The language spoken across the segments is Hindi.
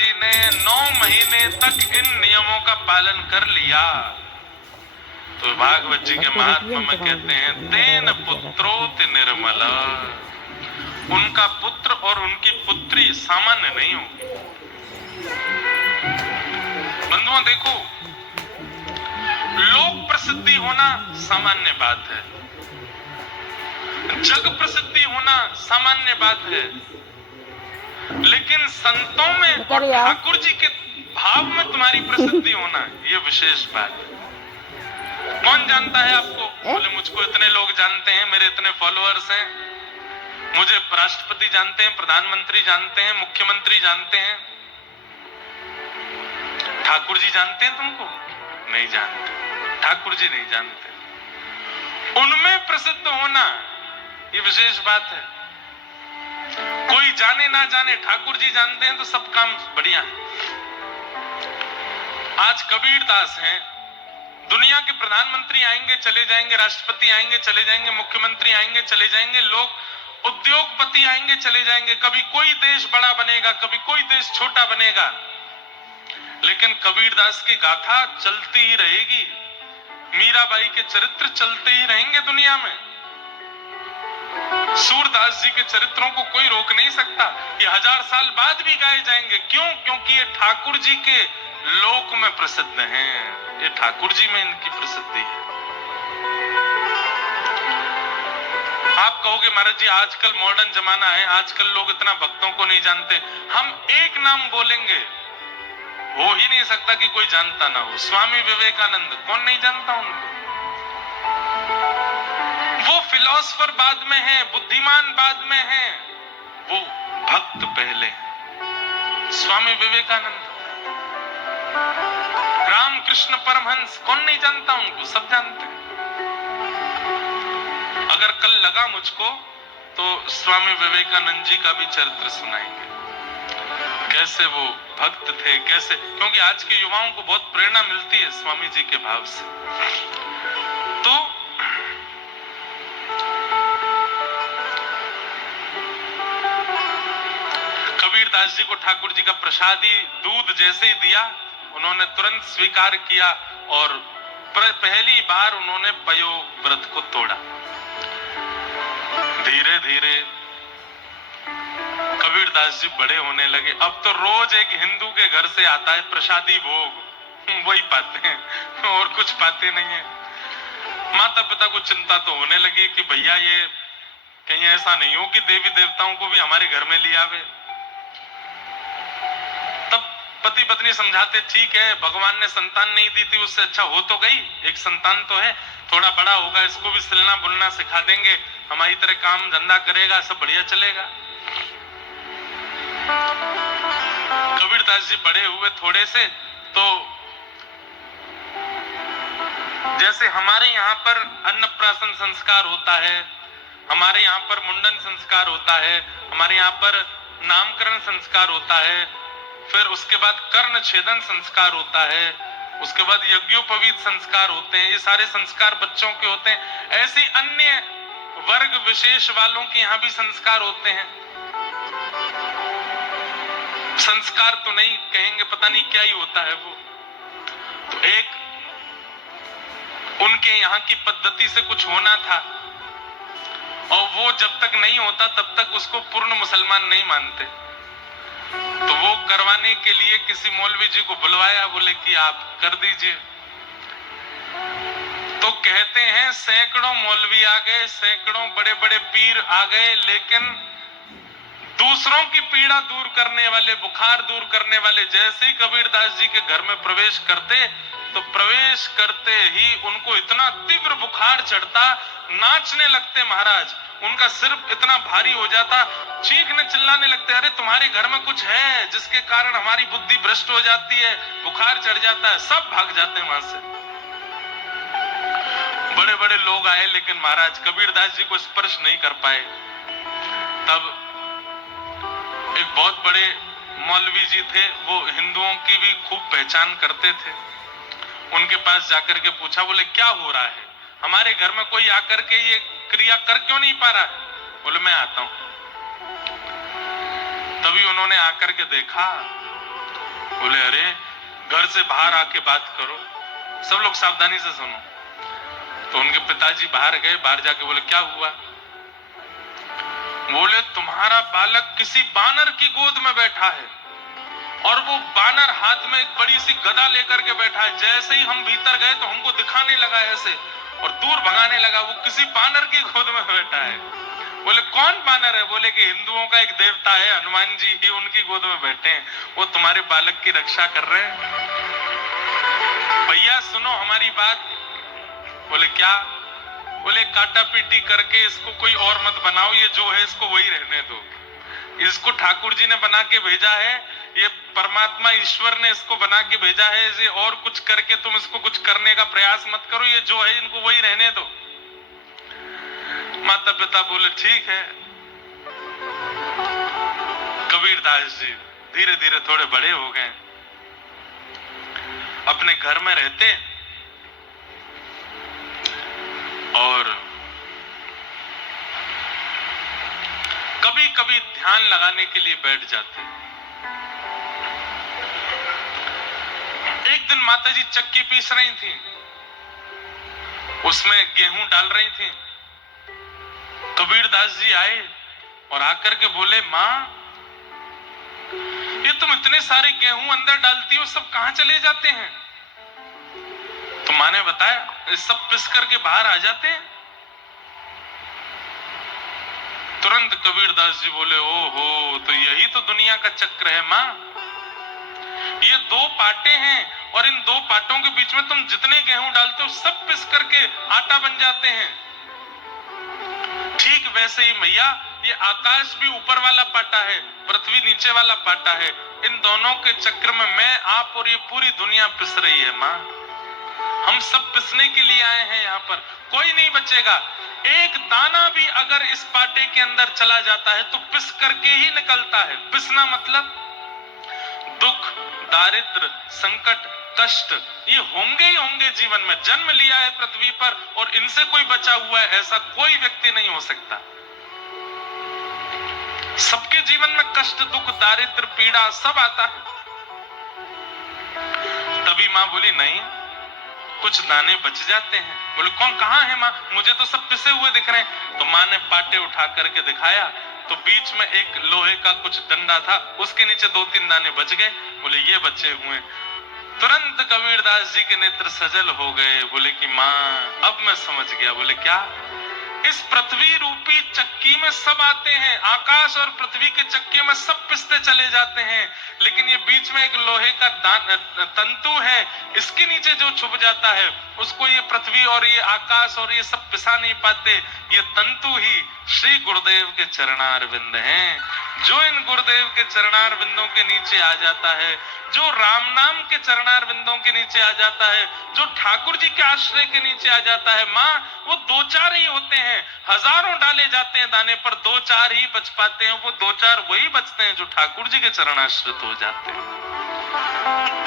जी ने 9 महीने तक इन नियमों का पालन कर लिया तो भागवत जी के महात्मा में कहते हैं तेन पुत्रोति निर्मल, उनका पुत्र और उनकी पुत्री सामान्य नहीं होगी। बंधुओं देखो, लोक प्रसिद्धि होना सामान्य बात है, जग प्रसिद्धि होना सामान्य बात है, लेकिन संतों में और ठाकुर जी के भाव में तुम्हारी प्रसिद्धि होना ये विशेष बात है। कौन जानता है आपको? बोले मुझको इतने लोग जानते हैं, मेरे इतने फॉलोअर्स हैं, मुझे राष्ट्रपति जानते हैं, प्रधानमंत्री जानते हैं, मुख्यमंत्री जानते हैं। ठाकुर जी जानते हैं तुमको? नहीं जानते, ठाकुर जी नहीं जानते। उनमें प्रसिद्ध होना ये विशेष बात है। कोई जाने ना जाने, ठाकुर जी जानते हैं तो सब काम बढ़िया है। आज कबीर दास हैं, दुनिया के प्रधानमंत्री आएंगे चले जाएंगे, राष्ट्रपति आएंगे चले जाएंगे, मुख्यमंत्री आएंगे चले जाएंगे, लोग उद्योगपति आएंगे चले जाएंगे, कभी कोई देश बड़ा बनेगा, कभी कोई देश छोटा बनेगा, लेकिन कबीरदास की गाथा चलती ही रहेगी, मीराबाई के चरित्र चलते ही रहेंगे दुनिया में। सूरदास जी के चरित्रों को कोई रोक नहीं सकता, ये 1000 साल बाद भी गाए जाएंगे। क्यों? क्योंकि ये ठाकुर जी के लोक में प्रसिद्ध हैं, ये ठाकुर जी में इनकी प्रसिद्धि है। आप कहोगे महाराज जी आजकल मॉडर्न जमाना है, आजकल लोग इतना भक्तों को नहीं जानते। हम एक नाम बोलेंगे, हो ही नहीं सकता कि कोई जानता ना हो। स्वामी विवेकानंद, कौन नहीं जानता उनको? वो फिलोसफर बाद में है, बुद्धिमान बाद में है, वो भक्त पहले है। स्वामी विवेकानंद, रामकृष्ण परमहंस, कौन नहीं जानता उनको? सब जानते हैं। अगर कल लगा मुझको तो स्वामी विवेकानंद जी का भी चरित्र सुनाएंगे, कैसे वो भक्त थे, कैसे, क्योंकि आज के युवाओं को बहुत प्रेरणा मिलती है स्वामी जी के भाव से। तो कबीरदास जी को ठाकुर जी का प्रसादी दूध जैसे ही दिया, उन्होंने तुरंत स्वीकार किया और पहली बार उन्होंने पयो व्रत को तोड़ा। धीरे धीरे कबीरदास जी बड़े होने लगे। अब तो रोज एक हिंदू के घर से आता है प्रसादी भोग, वही पाते हैं और कुछ पाते नहीं है। माता पिता को चिंता तो होने लगी कि भैया ये कहीं ऐसा नहीं हो कि देवी देवताओं को भी हमारे घर में ले आवे। तब पति पत्नी समझाते, ठीक है भगवान ने संतान नहीं दी थी, उससे अच्छा हो तो गई, एक संतान तो है, थोड़ा बड़ा होगा इसको भी सिलना बुनना सिखा देंगे, हमारी तरह काम धंधा करेगा, सब बढ़िया चलेगा। कबीरदास जी बड़े हुए थोड़े से, तो जैसे हमारे यहाँ पर अन्नप्राशन संस्कार होता है, हमारे यहाँ पर मुंडन संस्कार होता है, हमारे यहाँ पर नामकरण संस्कार होता है, फिर उसके बाद कर्ण छेदन संस्कार होता है, उसके बाद यज्ञोपवीत संस्कार होते हैं, ये सारे संस्कार बच्चों के होते हैं। ऐसे अन्य वर्ग विशेष वालों के यहाँ भी संस्कार होते हैं। संस्कार तो नहीं कहेंगे, पता नहीं क्या ही होता है वो। तो एक उनके यहाँ की पद्धति से कुछ होना था, और वो जब तक नहीं होता तब तक उसको पूर्ण मुसलमान नहीं मानते। तो वो करवाने के लिए किसी मौलवी जी को बुलवाया, बोले कि आप कर दीजिए। तो कहते हैं सैकड़ों मौलवी आ गए, सैकड़ों बड़े बड़े पीर आ गए, लेकिन दूसरों की पीड़ा दूर करने वाले, बुखार दूर करने वाले जैसे ही कबीरदास जी के घर में प्रवेश करते, तो प्रवेश करते ही उनको इतना तीव्र बुखार चढ़ता, नाचने लगते महाराज, उनका सिर इतना भारी हो जाता, चीखने चिल्लाने लगते, अरे तुम्हारे घर में कुछ है जिसके कारण हमारी बुद्धि भ्रष्ट हो जाती है, बुखार चढ़ जाता है। सब भाग जाते हैं वहां से। बड़े बड़े लोग आए, लेकिन महाराज कबीरदास जी को स्पर्श नहीं कर पाए। तब एक बहुत बड़े मौलवी जी थे, वो हिंदुओं की भी खूब पहचान करते थे। उनके पास जाकर के पूछा, बोले क्या हो रहा है, हमारे घर में कोई आकर के ये क्रिया कर क्यों नहीं पा रहा है? बोले मैं आता हूं। तभी उन्होंने आकर के देखा बोले अरे घर से बाहर आके बात करो, सब लोग सावधानी से सुनो। तो उनके पिताजी बाहर गए, बाहर जाके बोले क्या हुआ? बोले तुम्हारा बालक किसी बानर की गोद में बैठा है और वो बानर हाथ में एक बड़ी सी गदा लेकर के बैठा है। जैसे ही हम भीतर गए तो हमको दिखाने लगा ऐसे और दूर भगाने लगा, वो किसी बानर की गोद में बैठा है। बोले कौन बानर है? बोले कि हिंदुओं का एक देवता है हनुमान जी ही उनकी गोद में बैठे हैं, वो तुम्हारे बालक की रक्षा कर रहे हैं। भैया सुनो हमारी बात। बोले क्या? बोले काटा पीटी करके इसको कोई और मत बनाओ, ये जो है इसको वही रहने दो। इसको ठाकुर जी ने बना के भेजा है, ये परमात्मा ईश्वर ने इसको बना के भेजा है, इसे और कुछ करके तुम इसको कुछ करने का प्रयास मत करो, ये जो है इनको वही रहने दो। माता पिता बोले ठीक है। कबीरदास जी धीरे धीरे थोड़े बड़े हो गए, अपने घर में रहते और कभी कभी ध्यान लगाने के लिए बैठ जाते। एक दिन माताजी चक्की पीस रही थी, उसमें गेहूं डाल रही थी। कबीरदास जी आए और आकर के बोले मां, ये तुम इतने सारे गेहूं अंदर डालती हो, सब कहां चले जाते हैं? तो मां ने बताया सब पिस करके बाहर आ जाते हैं। तुरंत कबीरदास जी बोले ओहो, तो यही तो दुनिया का चक्र है मां। ये दो पाटे हैं और इन दो पाटों के बीच में तुम जितने गेहूं डालते हो सब पिस करके आटा बन जाते हैं। ठीक वैसे ही मैया, ये आकाश भी ऊपर वाला पाटा है, पृथ्वी नीचे वाला पाटा है। इन दोनों के चक्र में मैं, आप और ये पूरी दुनिया पिस रही है मां। हम सब पिसने के लिए आए हैं यहाँ पर, कोई नहीं बचेगा। एक दाना भी अगर इस पाटे के अंदर चला जाता है तो पिस करके ही निकलता है। पिसना मतलब दुख, दारिद्र, संकट, कष्ट ये होंगे ही होंगे जीवन में। जन्म लिया है पृथ्वी पर और इनसे कोई बचा हुआ है ऐसा कोई व्यक्ति नहीं हो सकता। सबके जीवन में कष्ट, दुख, दारिद्र, पीड़ा सब आता है। तभी मां बोली नहीं, कुछ दाने बच जाते हैं। बोले कौन, कहां है मां? मुझे तो सब पिसे हुए दिख रहे हैं। तो मां ने पाटे उठा करके दिखाया तो बीच में एक लोहे का कुछ डंडा था, उसके नीचे 2-3 दाने बच गए। बोले ये बचे हुए। तुरंत कबीरदास जी के नेत्र सजल हो गए। बोले कि मां अब मैं समझ गया। बोले क्या? इस पृथ्वी रूपी चक्की में सब आते हैं, आकाश और पृथ्वी के चक्की में सब पिसते चले जाते हैं, लेकिन ये बीच में एक लोहे का तंतु है, इसके नीचे जो छुप जाता है उसको ये पृथ्वी और ये आकाश और ये सब पिसा नहीं पाते। ये तंतु ही श्री गुरुदेव के चरणारविंद हैं। जो इन गुरुदेव के चरणारविंदों के नीचे आ जाता है, जो राम नाम के चरणारविंदों के नीचे आ जाता है, जो ठाकुर जी के आश्रय के नीचे आ जाता है मां, वो 2-4 ही होते हैं। हजारों डाले जाते हैं दाने पर, 2-4 ही बच पाते हैं। वो 2-4 वही बचते हैं जो ठाकुर जी के चरणाश्रित हो जाते हैं।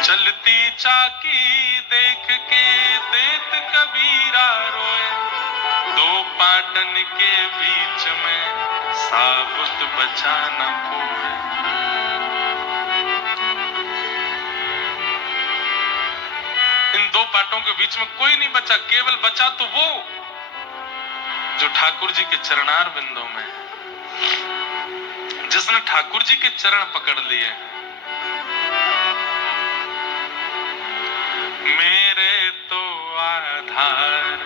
चलती चाकी देख के देत कबीरा रोए, 2 पाटन के बीच में साबुत बचा न कोई। इन 2 पाटों के बीच में कोई नहीं बचा, केवल बचा तो वो जो ठाकुर जी के चरणारविंदों में, जिसने ठाकुर जी के चरण पकड़ लिए। मेरे तो आधार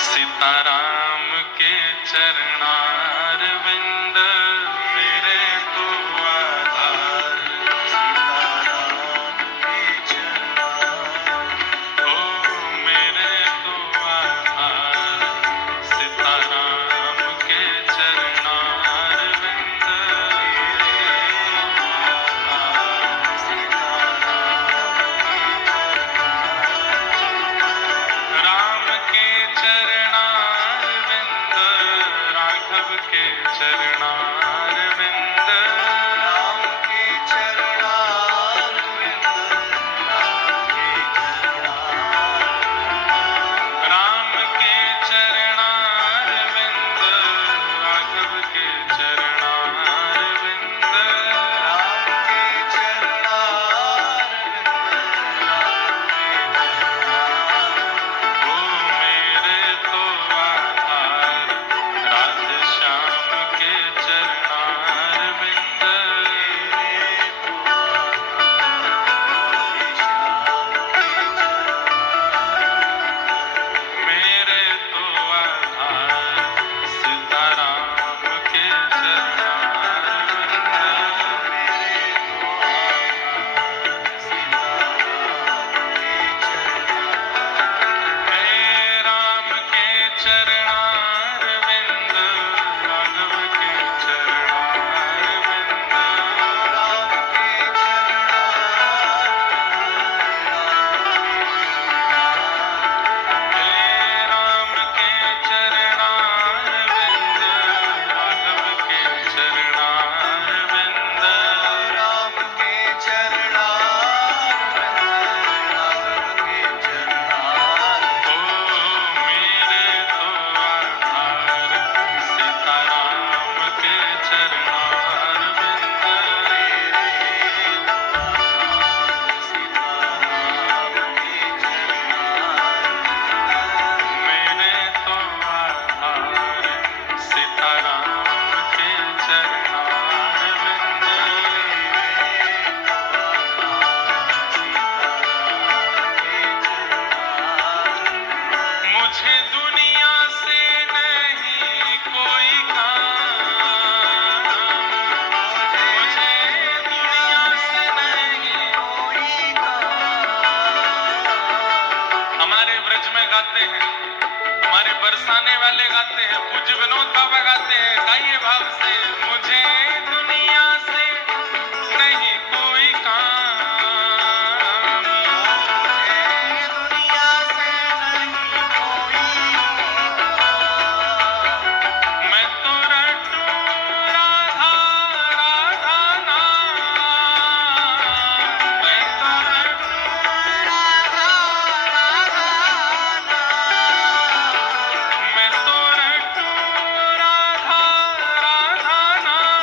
सीताराम के चरणारविंद, मेरे तो आधार सीताराम के चरणारविंद, ओ मेरे तो आधार सीताराम के चरणारविंद, राम के चरणारविंद बरसाने वाले गाते हैं, पूज्य विनोद बाबा गाते हैं, गाइए भाव से। मुझे दुनिया से नहीं कोई काम, दुनिया से नहीं कोई मैं तो रटूं राधा राधा नाम, मैं तो रटूं राधा राधा नाम। मैं तो रटूं राधा राधा नाम।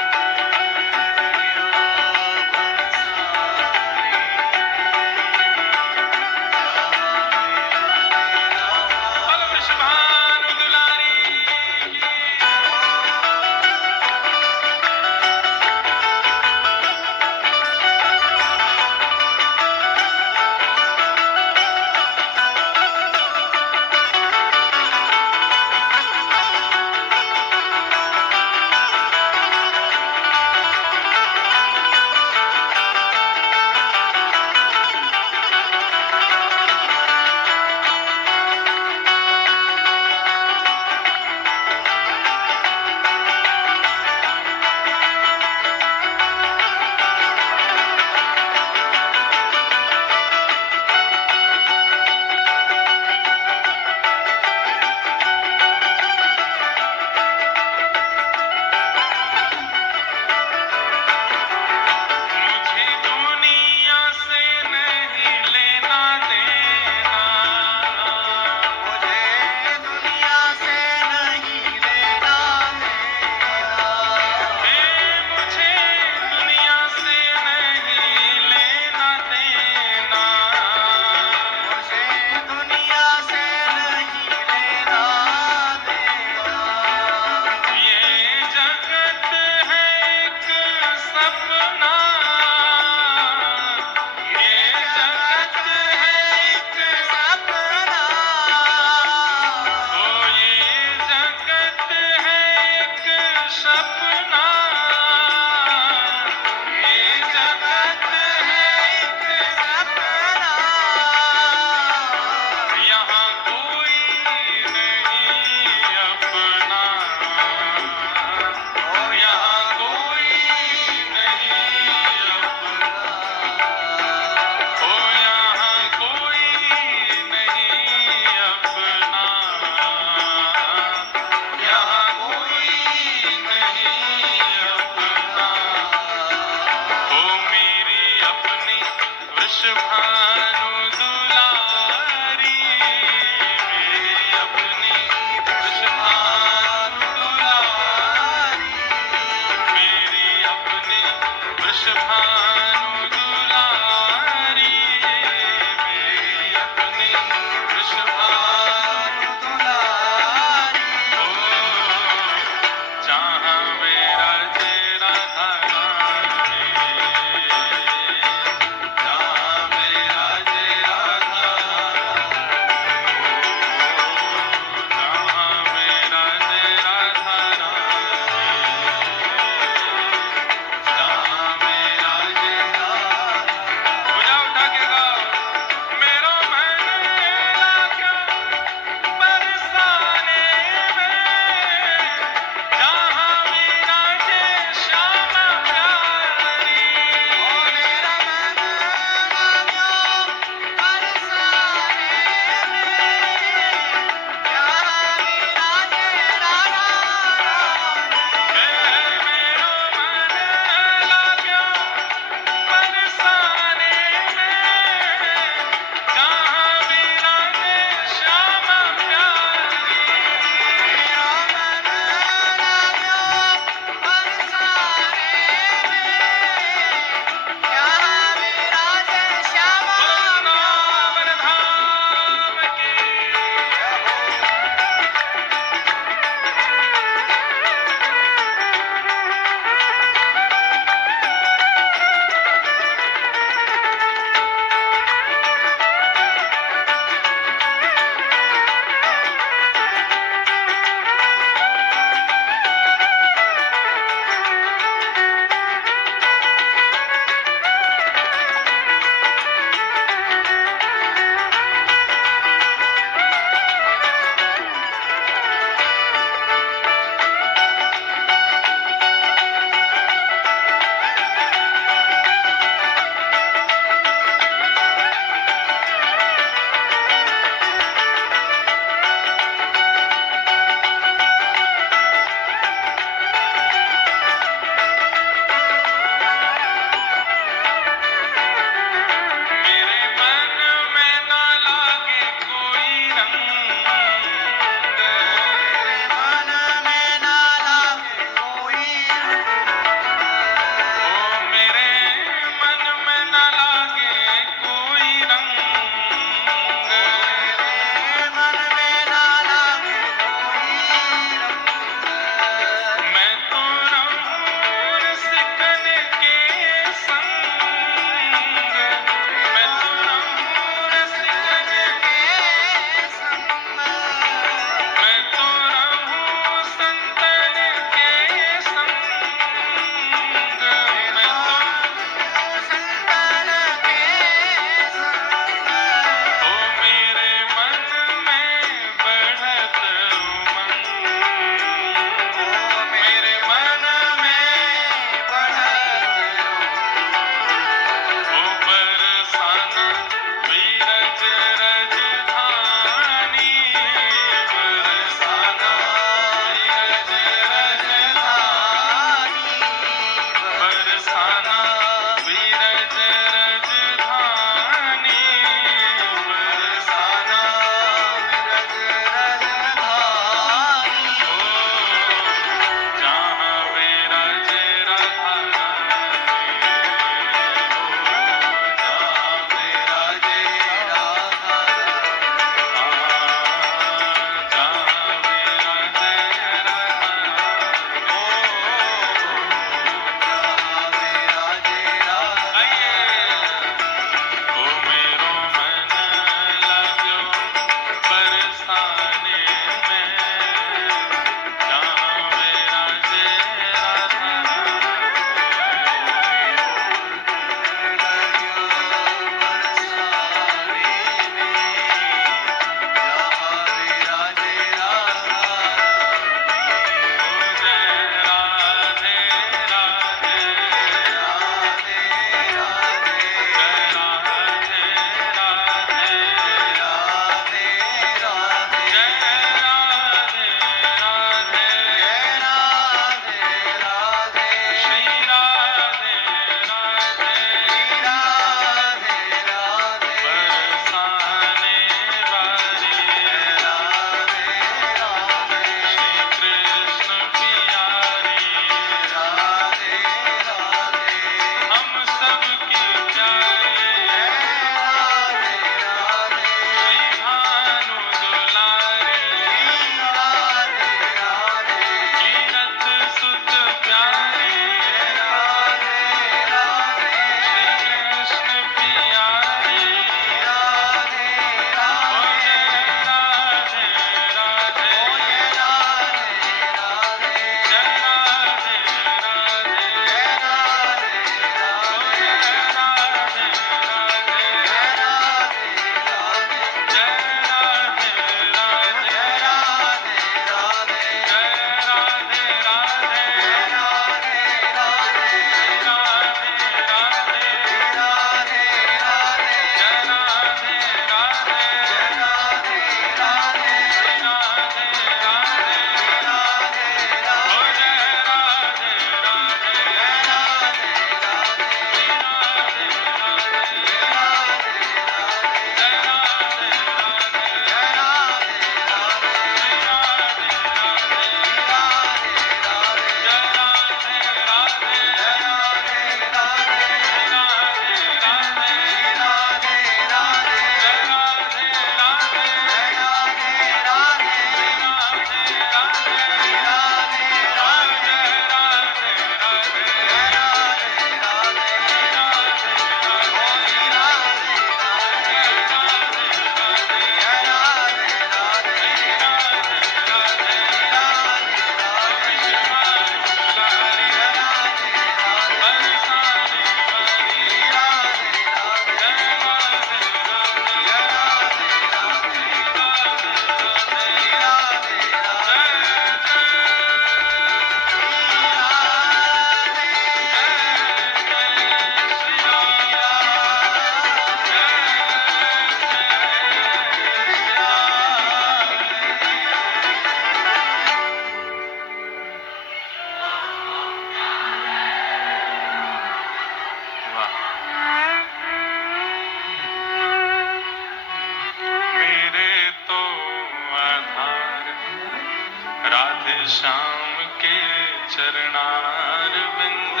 राधे श्याम के चरणार बिंद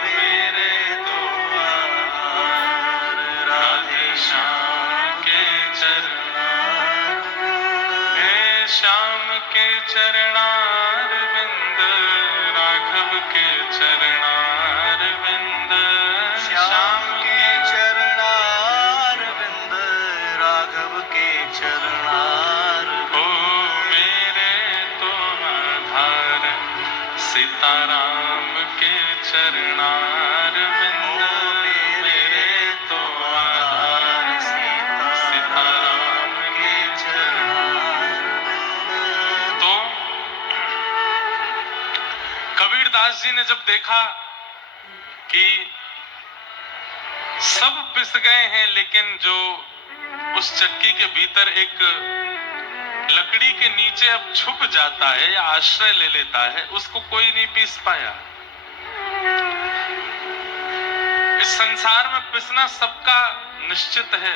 मेरे द्वार, राधे श्याम के चरणार, हे श्याम के चरणार बिंद, राघव के चरणार बिंद, श्याम के चरणार बिंद, राघव के चरणार ओ मेरे तो आधार, सीताराम के चरणार बिंद, मेरे तो आधार, सीताराम के चरणार बिंद। तो कबीरदास जी ने जब देखा कि सब पिस गए हैं, लेकिन जो उस चक्की के भीतर एक लकड़ी के नीचे अब छुप जाता है या आश्रय ले लेता है, उसको कोई नहीं पीस पाया। इस संसार में पिसना सबका निश्चित है,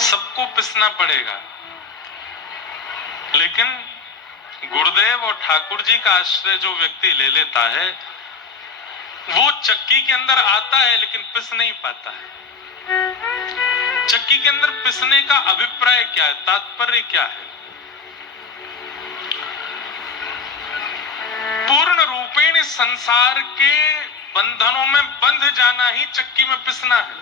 सबको पिसना पड़ेगा, लेकिन गुरुदेव और ठाकुर जी का आश्रय जो व्यक्ति ले लेता है, वो चक्की के अंदर आता है लेकिन पिस नहीं पाता है। चक्की के अंदर पिसने का अभिप्राय क्या है, तात्पर्य क्या है? पूर्ण रूपेण इस संसार के बंधनों में बंध जाना ही चक्की में पिसना है।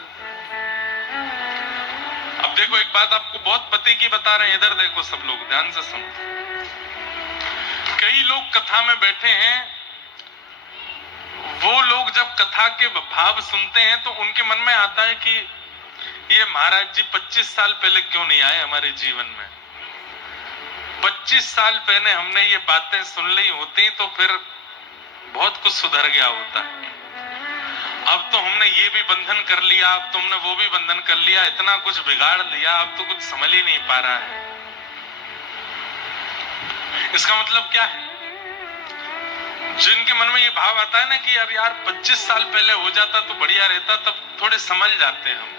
अब देखो, एक बात आपको बहुत पते की बता रहे हैं, इधर देखो सब लोग ध्यान से सुनो। कई लोग कथा में बैठे हैं, वो लोग जब कथा के भाव सुनते हैं तो उनके मन में आता है कि ये महाराज जी 25 साल पहले क्यों नहीं आए हमारे जीवन में। 25 साल पहले हमने ये बातें सुन ली होती तो फिर बहुत कुछ सुधर गया होता। अब तो हमने ये भी बंधन कर लिया, अब तुमने वो भी बंधन कर लिया, इतना कुछ बिगाड़ लिया, अब तो कुछ समझ ही नहीं पा रहा है। इसका मतलब क्या है? जिनके मन में ये भाव आता है ना कि यार 25 साल पहले हो जाता तो बढ़िया रहता, तब थोड़े समझ जाते हैं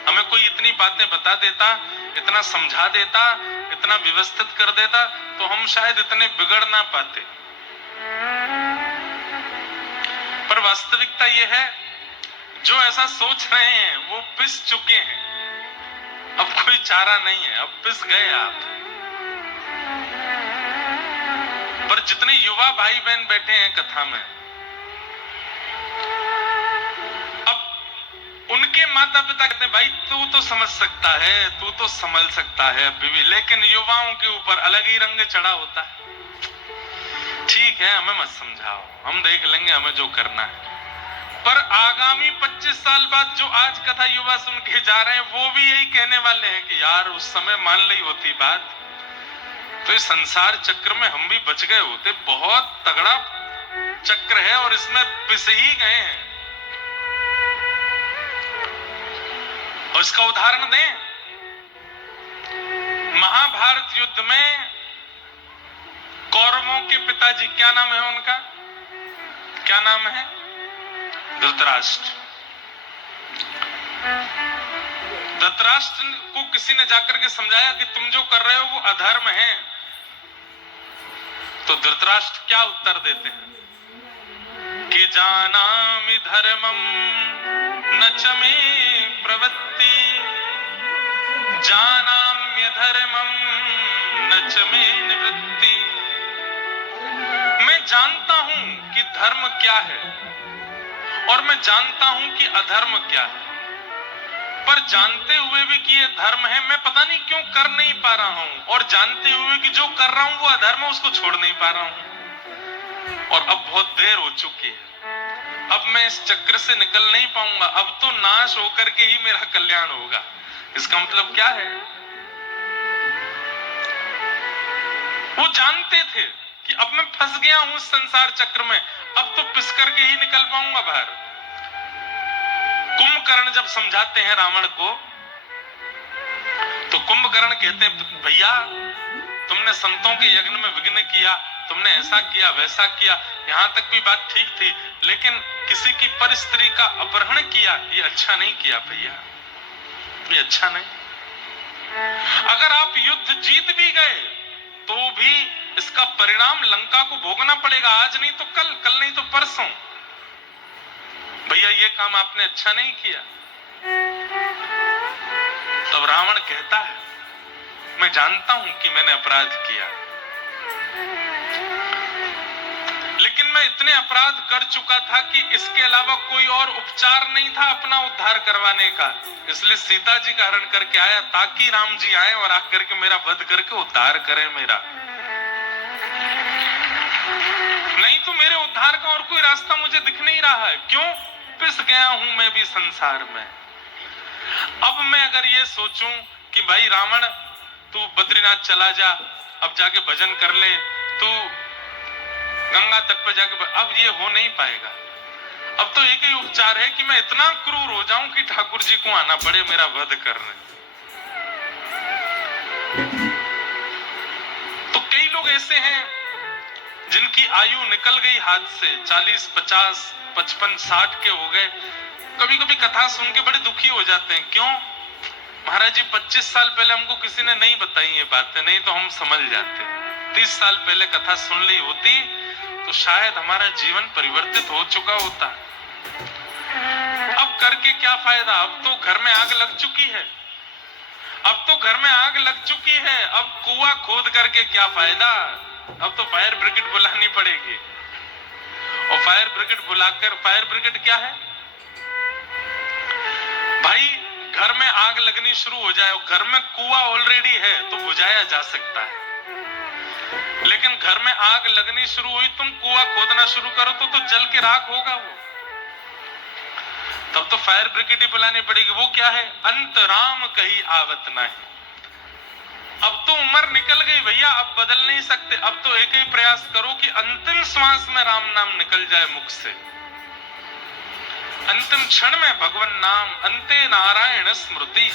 हमें कोई इतनी बातें बता देता, इतना समझा देता, इतना व्यवस्थित कर देता, तो हम शायद इतने बिगड़ ना पाते। पर वास्तविकता ये है, जो ऐसा सोच रहे हैं वो पिस चुके हैं, अब कोई चारा नहीं है, अब पिस गए आप। पर जितने युवा भाई बहन बैठे हैं कथा में, अब उनके माता पिता कहते हैं भाई तू तो समझ सकता है, तू तो संभल सकता है अभी भी, लेकिन युवाओं के ऊपर अलग ही रंग चढ़ा होता है। ठीक है, हमें मत समझाओ, हम देख लेंगे हमें जो करना है। पर आगामी 25 साल बाद जो आज कथा युवा सुन के जा रहे हैं, वो भी यही कहने वाले हैं कि यार उस समय मान ली होती बात तो इस संसार चक्र में हम भी बच गए होते। बहुत तगड़ा चक्र है और इसमें पिस ही गए हैं। और इसका उदाहरण दें, महाभारत युद्ध में कौरवों के पिताजी, क्या नाम है उनका, क्या नाम है? धृतराष्ट्र। धृतराष्ट्र को किसी ने जाकर के समझाया कि तुम जो कर रहे हो वो अधर्म है, तो धृतराष्ट्र क्या उत्तर देते हैं कि जानामि धर्मम न च मे प्रवृत्ति, जानाम्य धर्मम न च मे निवृत्ति। मैं जानता हूं कि धर्म क्या है और मैं जानता हूं कि अधर्म क्या है, पर जानते हुए भी कि ये धर्म है, मैं पता नहीं क्यों कर नहीं पा रहा हूं, और जानते हुए कि जो कर रहा हूं वो अधर्म है, उसको छोड़ नहीं पा रहा हूं। और अब बहुत देर हो चुकी है, अब मैं इस चक्र से निकल नहीं पाऊंगा, अब तो नाश होकर के ही मेरा कल्याण होगा। इसका मतलब क्या है? वो जानते थे कि अब मैं फंस गया हूं इस संसार चक्र में, अब तो पिस करके ही निकल पाऊंगा बाहर। कुंभकर्ण जब समझाते हैं रावण को, तो कुंभकर्ण कहते हैं भैया तुमने संतों के यज्ञ में विघ्न किया, तुमने ऐसा किया वैसा किया, यहां तक भी बात ठीक थी, लेकिन किसी की पर स्त्री का अपहरण किया, ये अच्छा नहीं किया भैया, ये अच्छा नहीं। अगर आप युद्ध जीत भी गए तो भी इसका परिणाम लंका को भोगना पड़ेगा, आज नहीं तो कल, कल नहीं तो परसों। भैया ये काम आपने अच्छा नहीं किया। तब रावण कहता है मैं जानता हूं कि मैंने अपराध किया, लेकिन मैं इतने अपराध कर चुका था कि इसके अलावा कोई और उपचार नहीं था अपना उद्धार करवाने का, इसलिए सीता जी का हरण करके आया ताकि राम जी आए और आकर के मेरा वध करके उद्धार करें मेरा। नहीं तो मेरे उद्धार का और कोई रास्ता मुझे दिख नहीं रहा है। क्यों? पिस गया हूं मैं भी संसार में। अब मैं अगर ये सोचूं कि भाई रावण तू बद्रीनाथ चला जा, अब जाके भजन कर ले, तू गंगा तट पर जाके, अब ये हो नहीं पाएगा। अब तो एक ही उपचार है कि मैं इतना क्रूर हो जाऊं कि ठाकुर जी को आना पड़े मेरा वध करने। तो कई लोग ऐसे हैं जिनकी आयु निकल गई हाथ से, 40, 50, 55, 60 के हो गए। कभी कभी कथा सुन के बड़े दुखी हो जाते हैं। क्यों? महाराज जी 25 साल पहले हमको किसी ने नहीं बताई ये बातें, नहीं तो हम समझ जाते। 30 साल पहले कथा सुन ली होती तो शायद हमारा जीवन परिवर्तित हो चुका होता। अब करके क्या फायदा? अब तो घर में आग लग चुकी है, अब तो घर में आग लग चुकी है, अब कुआं खोद करके क्या फायदा? अब तो फायर ब्रिगेड बुलानी पड़ेगी। और फायर ब्रिगेड बुलाकर, फायर ब्रिगेड क्या है भाई? घर में आग लगनी शुरू हो जाए और घर में कुआं ऑलरेडी है तो बुझाया जा सकता है, लेकिन घर में आग लगनी शुरू हुई, तुम कुआं खोदना शुरू करो तो जल के राख होगा वो। तब तो फायर ब्रिगेड ही बुलानी पड़ेगी। वो क्या है? अंत राम कहीं आवत नहीं। अब तो उम्र निकल गई भैया, अब बदल नहीं सकते। अब तो एक ही प्रयास करो कि अंतिम श्वास में राम नाम निकल जाए मुख से, अंतिम क्षण में भगवान नाम, अंते नारायण स्मृति,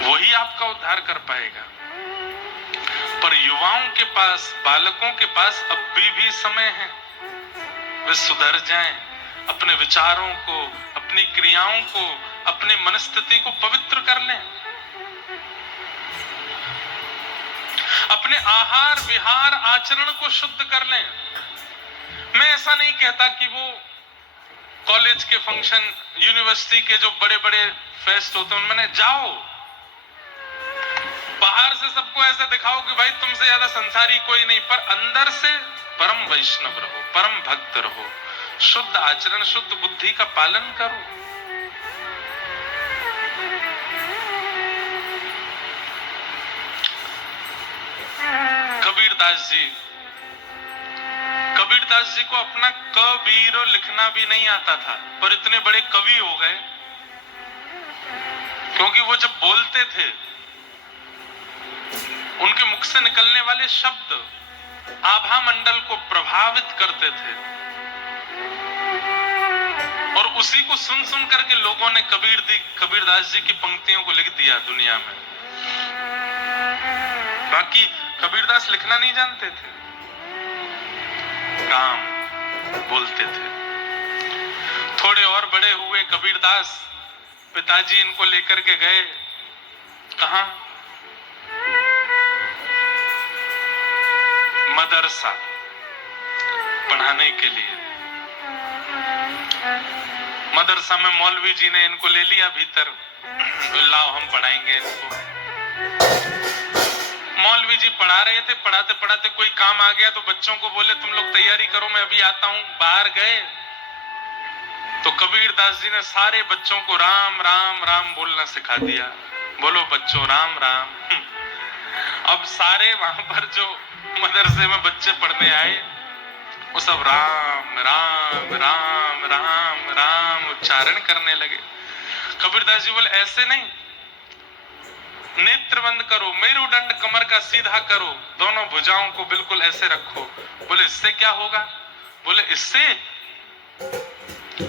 वही आपका उद्धार कर पाएगा। पर युवाओं के पास, बालकों के पास अब भी समय है, वे सुधर जाएं, अपने विचारों को, अपनी क्रियाओं को, अपनी मनस्थिति को पवित्र कर लें, अपने आहार विहार आचरण को शुद्ध कर लें। मैं ऐसा नहीं कहता कि वो कॉलेज के फंक्शन, यूनिवर्सिटी के जो बड़े बड़े फेस्ट होते हैं उनमें जाओ, बाहर से सबको ऐसे दिखाओ कि भाई तुमसे ज्यादा संसारी कोई नहीं, पर अंदर से परम वैष्णव रहो, परम भक्त रहो, शुद्ध आचरण, शुद्ध बुद्धि का पालन करो। कबीरदास जी को अपना कबीर लिखना भी नहीं आता था, पर इतने बड़े कवि हो गए क्योंकि वो जब बोलते थे उनके मुख से निकलने वाले शब्द आभा मंडल को प्रभावित करते थे, और उसी को सुन सुन करके लोगों ने कबीरदास जी की पंक्तियों को लिख दिया दुनिया में। बाकी कबीरदास लिखना नहीं जानते थे, काम बोलते थे। थोड़े और बड़े हुए कबीरदास, पिताजी इनको लेकर के गए कहां? मदरसा पढ़ाने के लिए। मदरसा में मौलवी जी ने इनको ले लिया भीतर, लाओ हम पढ़ाएंगे इनको। मौलवी जी पढ़ा रहे थे, पढ़ाते पढ़ाते कोई काम आ गया तो बच्चों को बोले तुम लोग तैयारी करो, मैं अभी आता हूं। बाहर गए तो कबीरदास जी ने सारे बच्चों को राम राम राम बोलना सिखा दिया। बोलो बच्चों राम राम। अब सारे वहां पर जो मदरसे में बच्चे पढ़ने आए वो सब राम राम राम राम राम उच्चारण करने लगे। कबीरदास जी बोले ऐसे नहीं, नेत्र बंद करो, मेरुदंड कमर का सीधा करो, दोनों भुजाओं को बिल्कुल ऐसे रखो। बोले इससे क्या होगा? बोले इससे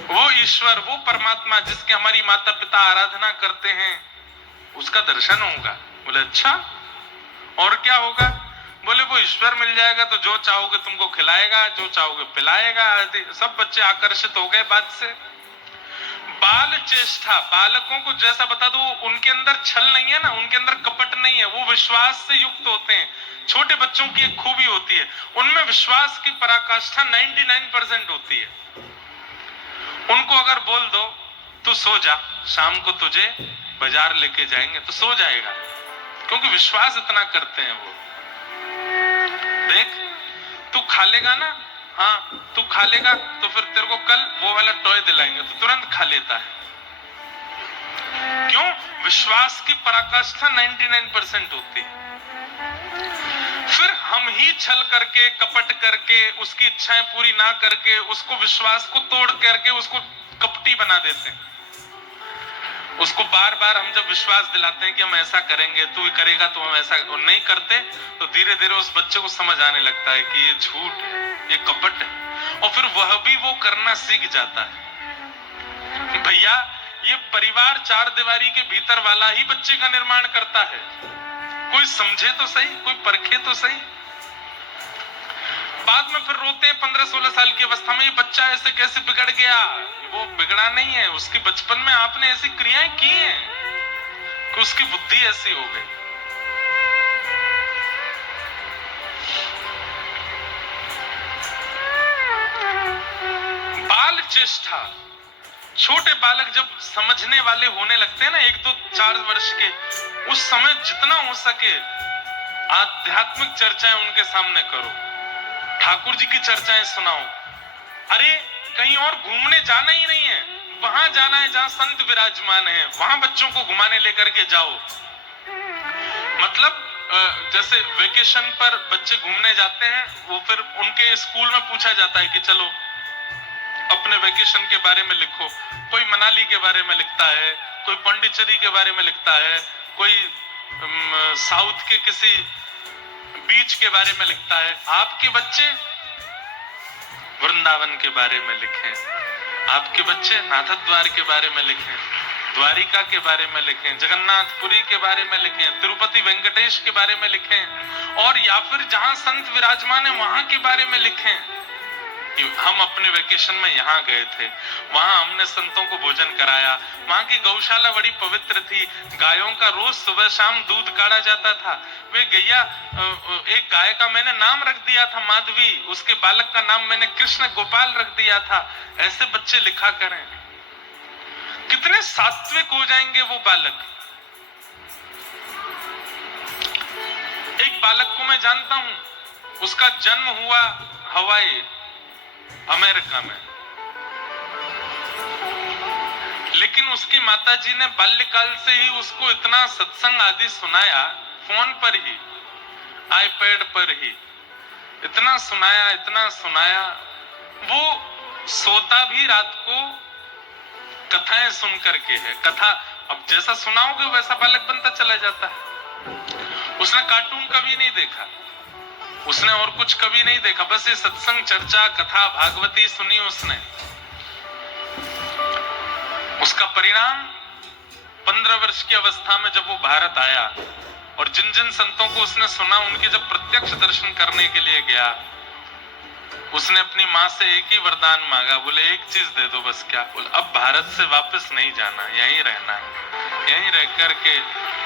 वो ईश्वर, वो परमात्मा जिसके हमारी माता पिता आराधना करते हैं उसका दर्शन होगा। बोले अच्छा, और क्या होगा? बोले वो ईश्वर मिल जाएगा तो जो चाहोगे तुमको खिलाएगा, जो चाहोगे पिलाएगा। सब बच्चे आकर्षित हो गए बात से। बाल चेष्टा, बालकों को जैसा बता दो, उनके अंदर छल नहीं है ना, उनके अंदर कपट नहीं है, वो विश्वास से युक्त होते हैं। छोटे बच्चों की एक खूबी होती है, उनमें विश्वास की पराकाष्ठा 99% होती है। उनको अगर बोल दो तू सो जा, शाम को तुझे बाजार लेके जाएंगे, तो सो जाएगा, क्योंकि विश्वास इतना करते हैं वो। देख तू खा लेगा ना, हाँ तू खा लेगा तो फिर तेरे को कल वो वाला टॉय दिलाएंगे, तो तुरंत खा लेता है। क्यों? विश्वास की पराकाष्ठा 99% होती है। फिर हम ही छल करके, कपट करके, उसकी इच्छाएं पूरी ना करके, उसको विश्वास को तोड़ करके उसको कपटी बना देते हैं। उसको बार बार हम जब विश्वास दिलाते हैं कि हम ऐसा करेंगे, तू करेगा, तो हम ऐसा नहीं करते, तो धीरे धीरे उस बच्चे को समझ आने लगता है कि ये झूठ है, ये कपट है, और फिर वह भी वो करना सीख जाता है। भैया ये परिवार चार दीवारी के भीतर वाला ही बच्चे का निर्माण करता है। कोई समझे तो सही, कोई परखे तो सही। बाद में फिर रोते हैं 15-16 साल की अवस्था में, ये बच्चा ऐसे कैसे बिगड़ गया। वो बिगड़ा नहीं है, उसके बचपन में आपने ऐसी क्रियाएं की हैं कि उसकी बुद्धि ऐसी हो गई। बाल चेष्टा, छोटे बालक जब समझने वाले होने लगते हैं ना, 1-2-4 वर्ष के, उस समय जितना हो सके आध्यात्मिक चर्चाएं उनके सामने करो, ठाकुर जी की चर्चाएं सुनाओ। अरे कहीं और घूमने जाना ही नहीं है, वहां जाना है जहां संत विराजमान है, वहां बच्चों को घुमाने लेकर के जाओ। मतलब जैसे वेकेशन पर बच्चे घूमने जाते हैं, वो फिर उनके स्कूल में पूछा जाता है कि चलो अपने वेकेशन के बारे में लिखो। कोई मनाली के बारे में लिखता है, कोई पांडिचेरी के बारे में लिखता है, कोई साउथ के किसी बीच के बारे में लिखता है। आपके बच्चे वृंदावन के बारे में लिखें, आपके बच्चे नाथद्वार के बारे में लिखें, द्वारिका के बारे में लिखें, जगन्नाथपुरी के बारे में लिखें, तिरुपति वेंकटेश के बारे में लिखें, और या फिर जहां संत विराजमान है वहां के बारे में लिखें। हम अपने वेकेशन में यहाँ गए थे, वहां हमने संतों को भोजन कराया, वहां की गौशाला बड़ी पवित्र थी, गायों का रोज सुबह शाम दूध काढ़ा जाता था। वे गैया, एक गाय का मैंने नाम रख दिया था माधवी, उसके बालक का नाम मैंने कृष्ण गोपाल रख दिया था। ऐसे बच्चे लिखा करें, कितने सात्विक हो जाएंगे वो बालक। एक बालक को मैं जानता हूं, उसका जन्म हुआ हवाई अमेरिका में, लेकिन उसकी माताजी ने बाल्यकाल से ही उसको इतना सत्संग आदि सुनाया, फोन पर ही, आईपैड पर ही इतना सुनाया, वो सोता भी रात को कथाएं सुन करके है। कथा अब जैसा सुनाओगे वैसा बालक बनता चला जाता है। उसने कार्टून कभी नहीं देखा, उसने और कुछ कभी नहीं देखा, बस ये सत्संग, चर्चा, कथा, भागवती सुनी उसने। उसका परिणाम 15 वर्ष की अवस्था में जब वो भारत आया और जिन जिन संतों को उसने सुना, उनके जब प्रत्यक्ष दर्शन करने के लिए गया, उसने अपनी माँ से एक ही वरदान मांगा, बोले एक चीज दे दो बस। क्या? बोले अब भारत से वापस नहीं जाना, यहीं रहना है, यहीं रह करके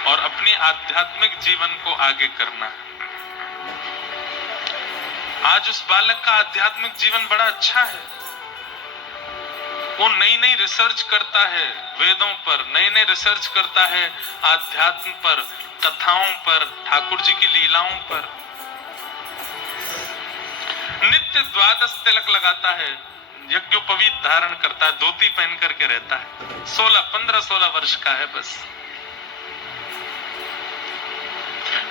और अपनी आध्यात्मिक जीवन को आगे करना। आज उस बालक का आध्यात्मिक जीवन बड़ा अच्छा है। वो नई नई रिसर्च करता है वेदों पर, नई नई रिसर्च करता है आध्यात्म पर, कथाओं पर, ठाकुर जी की लीलाओं पर। नित्य 12 तिलक लगाता है, यज्ञोपवीत धारण करता है, धोती पहन करके रहता है। 15-16 वर्ष का है बस।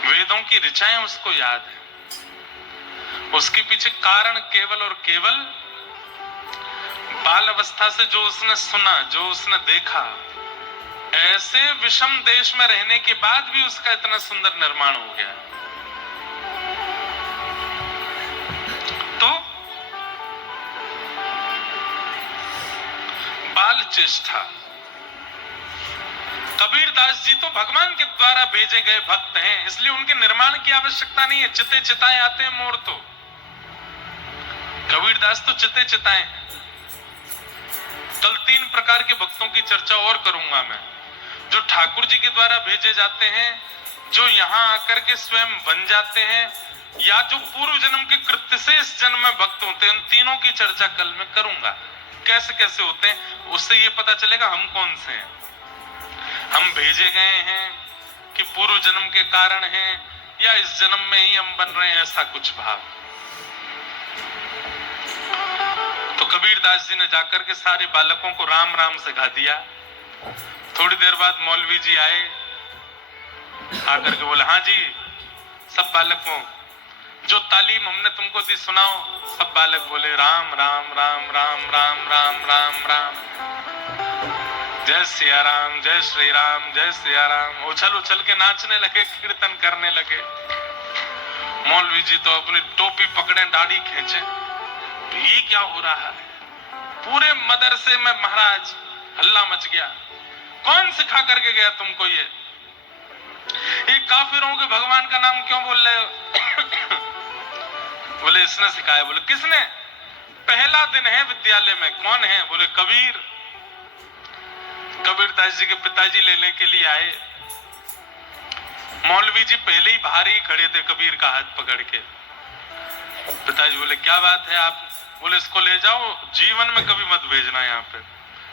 वेदों की ऋचाएं उसको याद है। उसके पीछे कारण केवल और केवल बाल अवस्था से जो उसने सुना, जो उसने देखा, ऐसे विषम देश में रहने के बाद भी उसका इतना सुंदर निर्माण हो गया। तो बाल चेष्टा। कबीरदास जी तो भगवान के द्वारा भेजे गए भक्त हैं, इसलिए उनके निर्माण की आवश्यकता नहीं है। चिते चिताएं आते हैं मोर, तो कबीरदास तो चिते चिताएं हैं। कल 3 प्रकार के भक्तों की चर्चा और करूंगा मैं, जो ठाकुर जी के द्वारा भेजे जाते हैं, जो यहाँ आकर के स्वयं बन जाते हैं, या जो पूर्व जन्म के कृत्य से इस जन्म में भक्त होते हैं। उन तीनों की चर्चा कल मैं करूंगा, कैसे कैसे होते हैं। उससे ये पता चलेगा हम कौन से हैं, हम भेजे गए हैं कि पूर्व जन्म के कारण हैं, या इस जन्म में ही हम बन रहे हैं, ऐसा कुछ भाव। तो कबीरदास जी ने जाकर के सारे बालकों को राम राम सिखा दिया। थोड़ी देर बाद मौलवी जी आए, आकर के बोले, हाँ जी सब बालकों, जो तालीम हमने तुमको दी सुनाओ। सब बालक बोले राम राम राम राम राम राम राम राम, जय सिया राम, जय श्री राम, जय सिया राम। उछल उछल के नाचने लगे, कीर्तन करने लगे। मौलवी जी तो अपनी टोपी पकड़े, दाढ़ी खींचे, तो ये क्या हो रहा है? पूरे मदरसे में महाराज हल्ला मच गया। कौन सिखा करके गया तुमको ये काफिरों के भगवान का नाम क्यों बोल रहे हो? बोले इसने सिखाया। बोले किसने? पहला दिन है विद्यालय में। कौन है? बोले कबीर। कबीरदास जी के पिताजी लेने के लिए आए। मौलवी जी पहले ही बाहर ही खड़े थे कबीर का हाथ पकड़ के। पिताजी बोले क्या बात है आप? बोले इसको ले जाओ, जीवन में कभी मत भेजना यहाँ पे,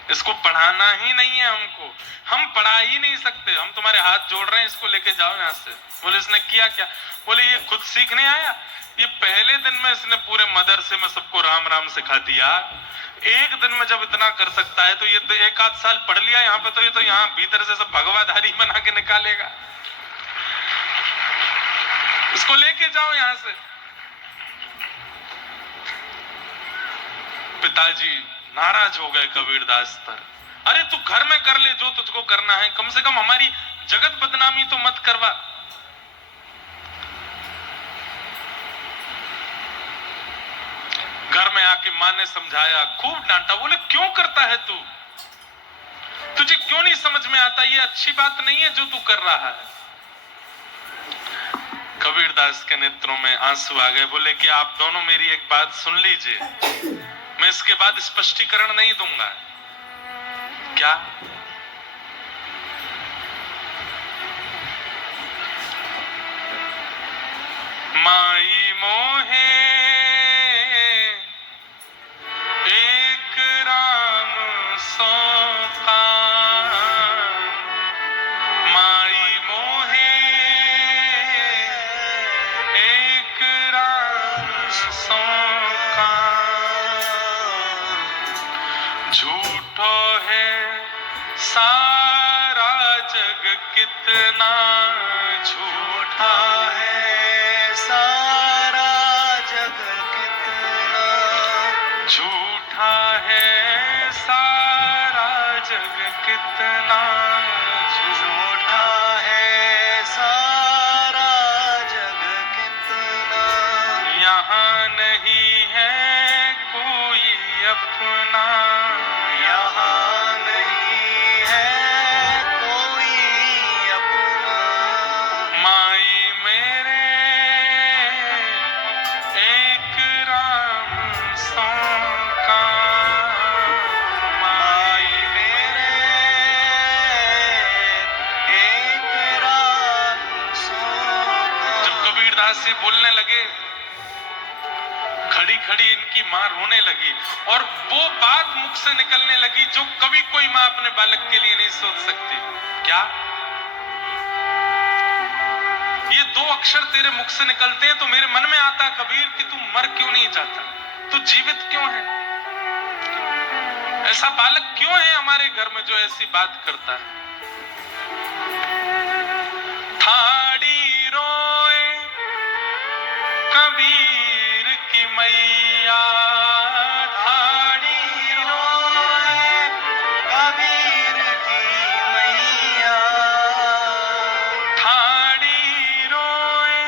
इसको पढ़ाना ही नहीं है हमको, हम पढ़ा ही नहीं सकते, हम तुम्हारे हाथ जोड़ रहे हैं, इसको लेके जाओ यहाँ से। बोले इसने किया क्या? बोले ये खुद सीखने आया, ये पहले दिन में इसने पूरे मदरसे में सबको राम राम सिखा दिया। एक दिन में जब इतना कर सकता है तो ये तो 1 आध साल पढ़ लिया यहाँ पे, तो ये तो यहाँ भीतर से सब भगवाधारी बना के निकालेगा। इसको लेके जाओ यहाँ से। पिताजी नाराज हो गए कबीरदास पर। अरे तू घर में कर ले जो तुझको करना है, कम से कम हमारी जगत बदनामी तो मत करवा। घर में आके मां ने समझाया, खूब डांटा। बोले क्यों करता है तू? तुझे क्यों नहीं समझ में आता? ये अच्छी बात नहीं है जो तू कर रहा है। कबीरदास के नेत्रों में आंसू आ गए। बोले कि आप दोनों मेरी एक बात सुन लीजिए, मैं इसके बाद स्पष्टीकरण नहीं दूंगा। क्या? माई मोहे एक राम सो काम, माई मोहे एक राम सो काम, झूठो है सारा जग कितना झूठा है सारा जग कितना, झूठा है सारा जग कितना झूठा है सारा जग कितना, यहाँ नहीं है कोई अपना, यहाँ नहीं है कोई अपना, माई मेरे एक राम सो काम, माई मेरे एक राम सो काम। जब कबीरदास जी बोलने लगे, खड़ी खड़ी इनकी मां रोने लगी, और वो बात मुख से निकलने लगी जो कभी कोई मां अपने बालक के लिए नहीं सोच सकती। क्या? ये 2 अक्षर तेरे मुख से निकलते हैं तो मेरे मन में आता कबीर कि तू मर क्यों नहीं जाता, तू जीवित क्यों है? ऐसा बालक क्यों है हमारे घर में जो ऐसी बात करता है? थाड़ी रोए कबीर की मैया, थाड़ी रोए कबीर की मैया, थाड़ी रोए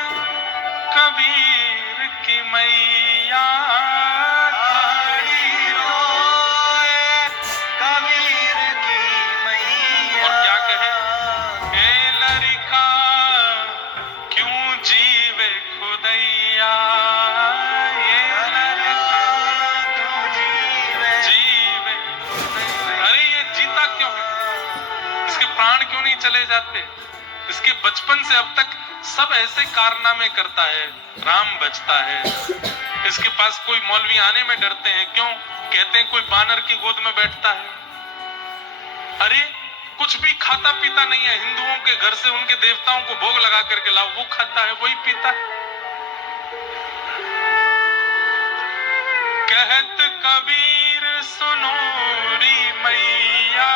कबीर की मैया, थाड़ी रोए कबीर की मैया। और रह जाते। इसके बचपन से अब तक सब ऐसे कारनामे करता है, राम बचता है। इसके पास कोई मौलवी आने में डरते हैं, क्यों? कहते हैं कोई बानर की गोद में बैठता है। अरे कुछ भी खाता पीता नहीं है, हिंदुओं के घर से उनके देवताओं को भोग लगा करके लाओ, वो खाता है, वही पीता है। कहत कबीर सुनो री मैया,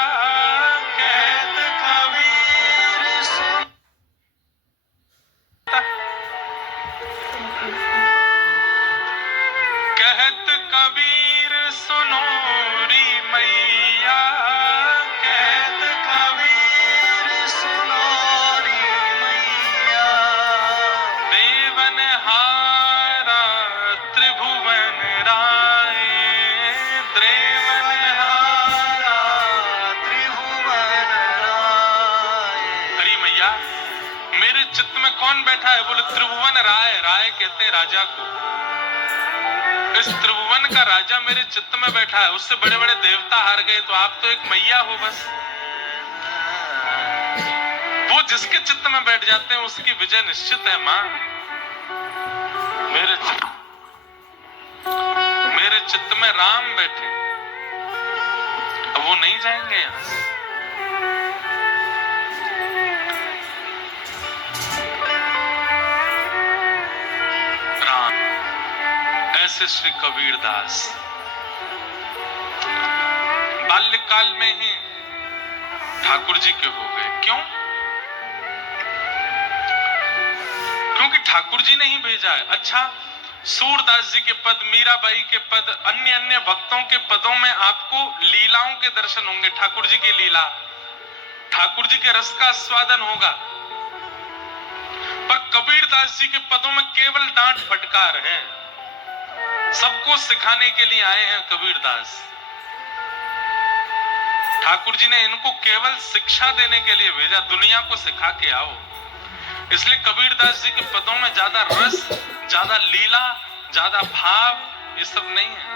कहत कबीर सुनो। कहत कबीर सुनो री मैया, कहत कबीर सुनो री मैया। देवन हारा त्रिभुवन राय, देवन हारा त्रिभुवन राय। अरे मैया, मेरे चित्त में कौन बैठा है? बोले त्रिभुवन राय। राय कहते हैं राजा को। इस त्रिभुवन का राजा मेरे चित्त में बैठा है। उससे बड़े बड़े देवता हार गए, तो आप तो एक मैया हो बस। वो जिसके चित्त में बैठ जाते हैं उसकी विजय निश्चित है मां। मेरे चित्त में राम बैठे, अब वो नहीं जाएंगे यहां से। राम। ऐसे श्री कबीरदास बाल्यकाल में ही ठाकुर जी के हो गए। क्यों? क्योंकि ठाकुर जी ने ही भेजा है। अच्छा, सूरदास जी के पद, मीराबाई के पद, अन्य अन्य भक्तों के पदों में आपको लीलाओं के दर्शन होंगे। ठाकुर जी की लीला, ठाकुर जी के रस का आस्वादन होगा। पर कबीरदास जी के पदों में केवल डांट फटकार है। सबको सिखाने के लिए आए हैं कबीरदास। ठाकुर जी ने इनको केवल शिक्षा देने के लिए भेजा, दुनिया को सिखा के आओ। इसलिए कबीरदास जी के पदों में ज्यादा रस, ज्यादा लीला, ज्यादा भाव, ये सब नहीं है।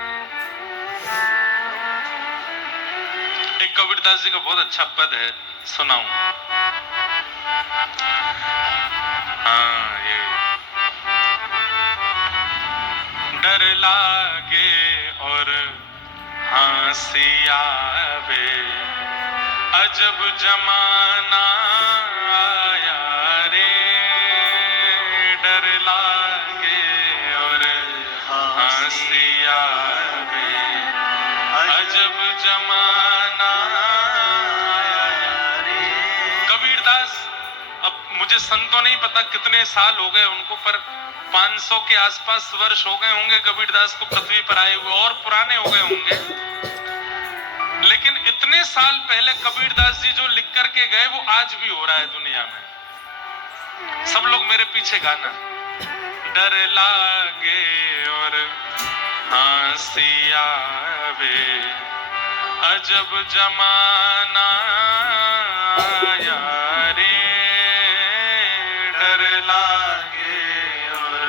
एक कबीरदास जी का बहुत अच्छा पद है, सुनाऊं? हाँ, ये डर लागे और हंसी आवे, अजब जमाना आया रे। डर लागे और हंसी आवे, अजब जमाना आया रे। कबीरदास, अब मुझे संतों नहीं पता कितने साल हो गए उनको, पर 500 के आसपास वर्ष हो गए होंगे कबीरदास को पृथ्वी पर आए हुए, और पुराने हो गए होंगे। लेकिन इतने साल पहले कबीरदास जी जो लिख करके गए, वो आज भी हो रहा है दुनिया में। सब लोग मेरे पीछे गाना। डर लागे और हंसी आवे, अजब जमाना आया रे। डर लागे और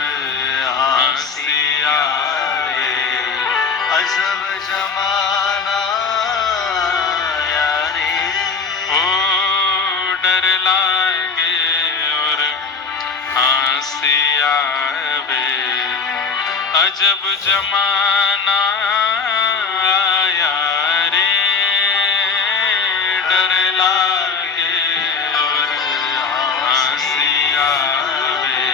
हंसी आवे, अजब जमाना आया रे। ओ डर लागे और हंसी आवे, अजब जमाना आया रे। डर लागे और हंसी आवे,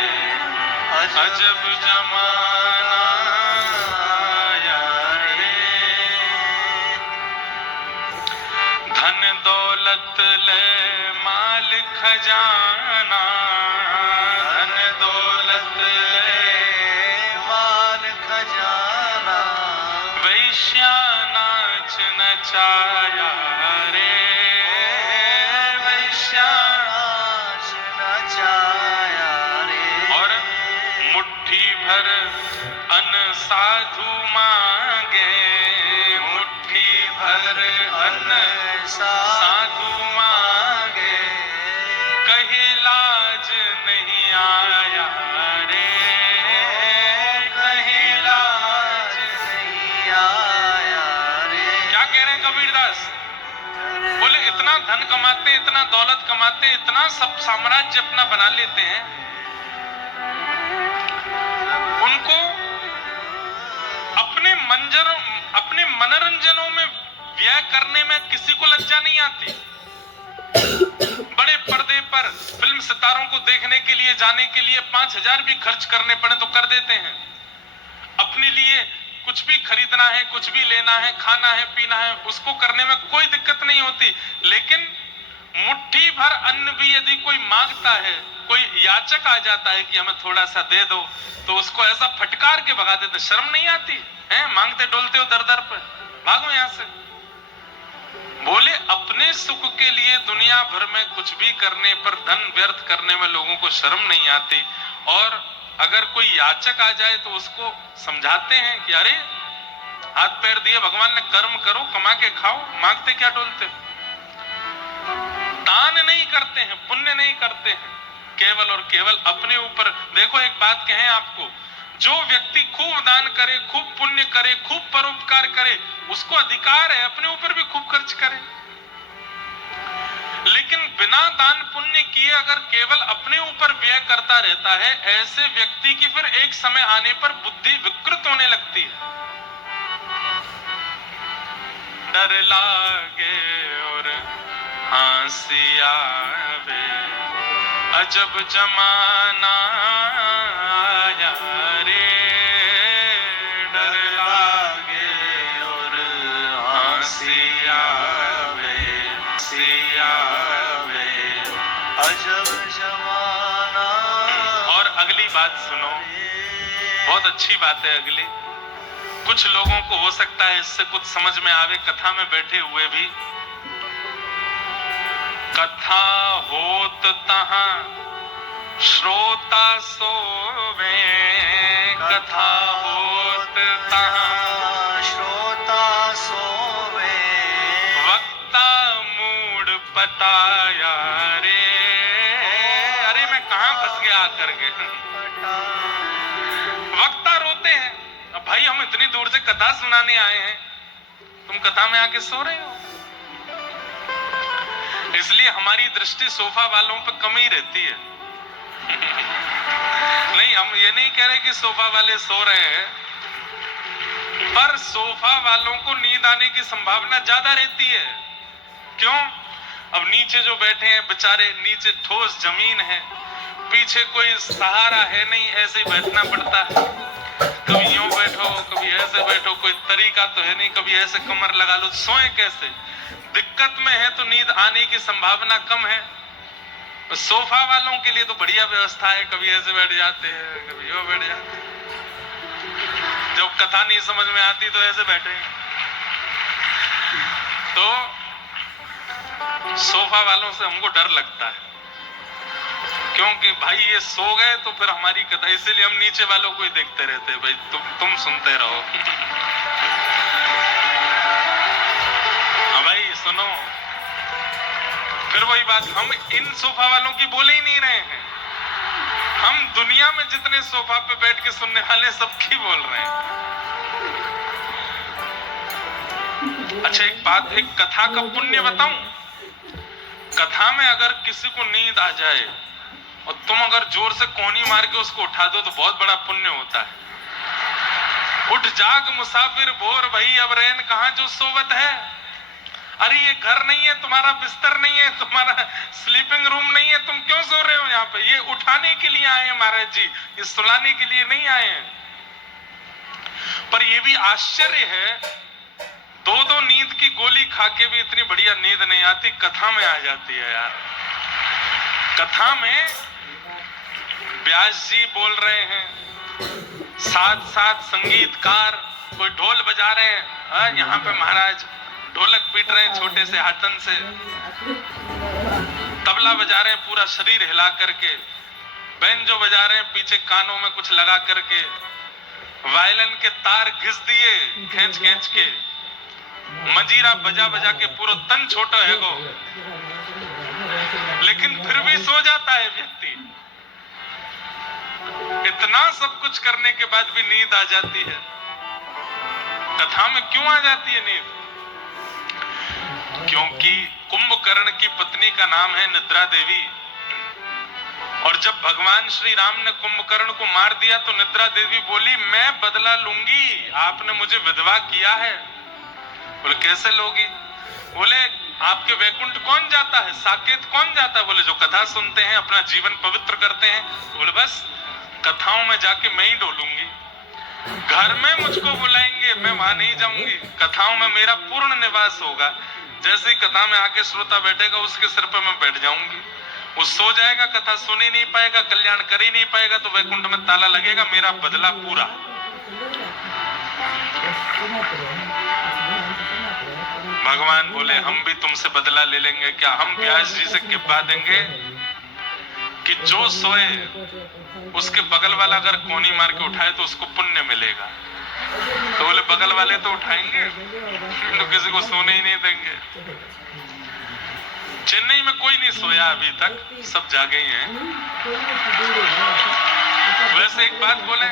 अजब जमाना आया रे। धन दौलत ले माल खजाना, धन दौलत ले माल खजाना, वैश्या नाच नचाया रे। वैश्या नाच नचाया रे। और मुट्ठी भर अन्न साधु मांगे, मुट्ठी भर अन्न साधु मांगे, कहीं लाज नहीं आया रे। कहीं लाज नहीं आया रे। क्या कह रहे हैं कबीरदास? बोले इतना धन कमाते हैं, इतना दौलत कमाते हैं, इतना सब साम्राज्य अपना बना लेते हैं, उनको अपने मनोरंजनों में व्यय करने में किसी को लज्जा नहीं आती। बड़े पर्दे पर फिल्म सितारों को देखने के लिए जाने के लिए 5,000 भी खर्च करने पड़े तो कर देते हैं। अपने लिए कुछ भी खरीदना है, कुछ भी लेना है, खाना है, पीना है, उसको करने में कोई दिक्कत नहीं होती। लेकिन मुट्ठी भर अन्न भी यदि कोई मांगता है, कोई याचक आ जाता है कि हमें थोड़ा सा दे दो, तो उसको ऐसा फटकार के भगा देते। शर्म नहीं आती है? मांगते डोलते हो दर दर पर, भागो यहां से। बोले अपने सुख के लिए दुनिया भर में कुछ भी करने पर, धन व्यर्थ करने में लोगों को शर्म नहीं आती। और अगर कोई याचक आ जाए तो उसको समझाते हैं कि अरे हाथ पैर दिए भगवान ने, कर्म करो, कमा के खाओ, मांगते क्या डोलते। दान नहीं करते हैं, पुण्य नहीं करते हैं, केवल और केवल अपने ऊपर। देखो एक बात कहें आपको, जो व्यक्ति खूब दान करे, खूब पुण्य करे, खूब परोपकार करे, उसको अधिकार है अपने ऊपर भी खूब खर्च करे। लेकिन बिना दान पुण्य किए अगर केवल अपने ऊपर व्यय करता रहता है, ऐसे व्यक्ति की फिर एक समय आने पर बुद्धि विकृत होने लगती है। डर लागे और हंसी आवे, अजब जमाना आया रे। डर लागे और हंसी आवे, हंसी आवे, अजब जमाना। और अगली बात सुनो, बहुत अच्छी बात है अगली। कुछ लोगों को हो सकता है इससे कुछ समझ में आवे, कथा में बैठे हुए भी। कथा होत तहां श्रोता सोवे, कथा होत तहां श्रोता सोवे, वक्ता मूड पताया रे। अरे मैं कहां फंस गया आकर के। वक्ता रोते हैं, अब भाई हम इतनी दूर से कथा सुनाने आए हैं, तुम कथा में आके सो रहे हो। इसलिए हमारी दृष्टि सोफा वालों पे कम ही रहती है। नहीं, हम ये नहीं कह रहे कि सोफा वाले सो रहे हैं, पर सोफा वालों को नींद आने की संभावना ज्यादा रहती है। क्यों? अब नीचे जो बैठे हैं बेचारे, नीचे ठोस जमीन है, पीछे कोई सहारा है नहीं, ऐसे ही बैठना पड़ता है। कभी यूं बैठो, कभी ऐसे बैठो, कोई तरीका तो है नहीं, कभी ऐसे कमर लगा लो, सोए कैसे? दिक्कत में है तो नींद आने की संभावना कम है। सोफा वालों के लिए तो बढ़िया व्यवस्था है, कभी ऐसे बैठ जाते हैं, कभी यूं बैठ जाते हैं। जब कथा नहीं समझ में आती तो ऐसे बैठे। तो सोफा वालों से हमको डर लगता है, क्योंकि भाई ये सो गए तो फिर हमारी कथा, इसीलिए हम नीचे वालों को ही देखते रहते हैं, भाई तुम सुनते रहो। हाँ भाई सुनो, फिर वही बात, हम इन सोफा वालों की बोले ही नहीं रहे हैं, हम दुनिया में जितने सोफा पे बैठ के सुनने वाले सबकी बोल रहे हैं। अच्छा एक बात, एक कथा का पुण्य बताऊं। कथा में अगर किसी को नींद आ जाए और तुम अगर जोर से कोनी मार के उसको उठा दो तो बहुत बड़ा पुण्य होता है। उठ जाग मुसाफिर भोर भई, अब रैन कहां जो सोवत है। अरे ये घर नहीं है तुम्हारा, बिस्तर नहीं है तुम्हारा, स्लीपिंग रूम नहीं है, तुम क्यों सो रहे हो यहाँ पे? ये उठाने के लिए आए हैं महाराज जी, ये सुलाने के लिए नहीं आए हैं। पर ये भी आश्चर्य है, दो नींद की गोली खा के भी इतनी बढ़िया नींद नहीं आती, कथा में आ जाती है यार। कथा में व्यास जी बोल रहे हैं, साथ साथ संगीतकार कोई ढोल बजा रहे हैं, यहाँ पे महाराज ढोलक पीट रहे हैं छोटे से हाथन से, तबला बजा रहे हैं पूरा शरीर हिला करके, बैंजो बजा रहे हैं पीछे कानों में कुछ लगा करके, वायलिन के तार घिस दिए खींच खींच के, मंजीरा बजा बजा के पूरा तन छोटा है गो, लेकिन फिर भी सो जाता है व्यक्ति। इतना सब कुछ करने के बाद भी नींद आ जाती है। कथा में क्यों आ जाती है नींद? क्योंकि कुंभकर्ण की पत्नी का नाम है निद्रा देवी। और जब भगवान श्री राम ने कुंभकर्ण को मार दिया तो निद्रा देवी बोली, मैं बदला लूंगी, आपने मुझे विधवा किया है। बोले कैसे लोगी? बोले आपके वैकुंठ कौन जाता है, साकेत कौन जाता है? बोले जो कथा सुनते हैं, अपना जीवन पवित्र करते हैं। बोले बस कथाओं में जाके मैं ही डोलूंगी, घर में मुझको बुलाएंगे मैं वहां नहीं जाऊंगी, कथाओं में मेरा पूर्ण निवास होगा। जैसे ही कथा में आके श्रोता बैठेगा उसके सिर पर मैं बैठ जाऊंगी, वो सो जाएगा, कथा सुन ही नहीं पाएगा, कल्याण कर ही नहीं पाएगा, तो वैकुंठ में ताला लगेगा, मेरा बदला पूरा। भगवान बोले हम भी तुमसे बदला ले लेंगे क्या? हम व्यास जी से किपा देंगे कि जो सोए उसके बगल वाला अगर कोनी मार के उठाए तो उसको पुण्य मिलेगा। तो बोले बगल वाले तो उठाएंगे, तो किसी को सोने ही नहीं देंगे। चेन्नई में कोई नहीं सोया अभी तक, सब जागे ही हैं। वैसे एक बात बोले,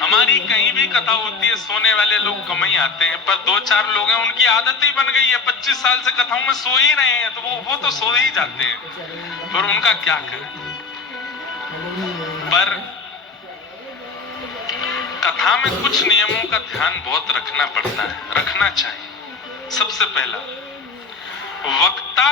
हमारी कहीं भी कथा होती है सोने वाले लोग कम ही आते हैं, पर 2-4 लोग हैं उनकी आदत ही बन गई है, 25 साल से कथाओं में सो ही रहे हैं, तो वो तो सो ही जाते हैं, पर उनका क्या करें। पर कथा में कुछ नियमों का ध्यान बहुत रखना पड़ता है, रखना चाहिए। सबसे पहला, वक्ता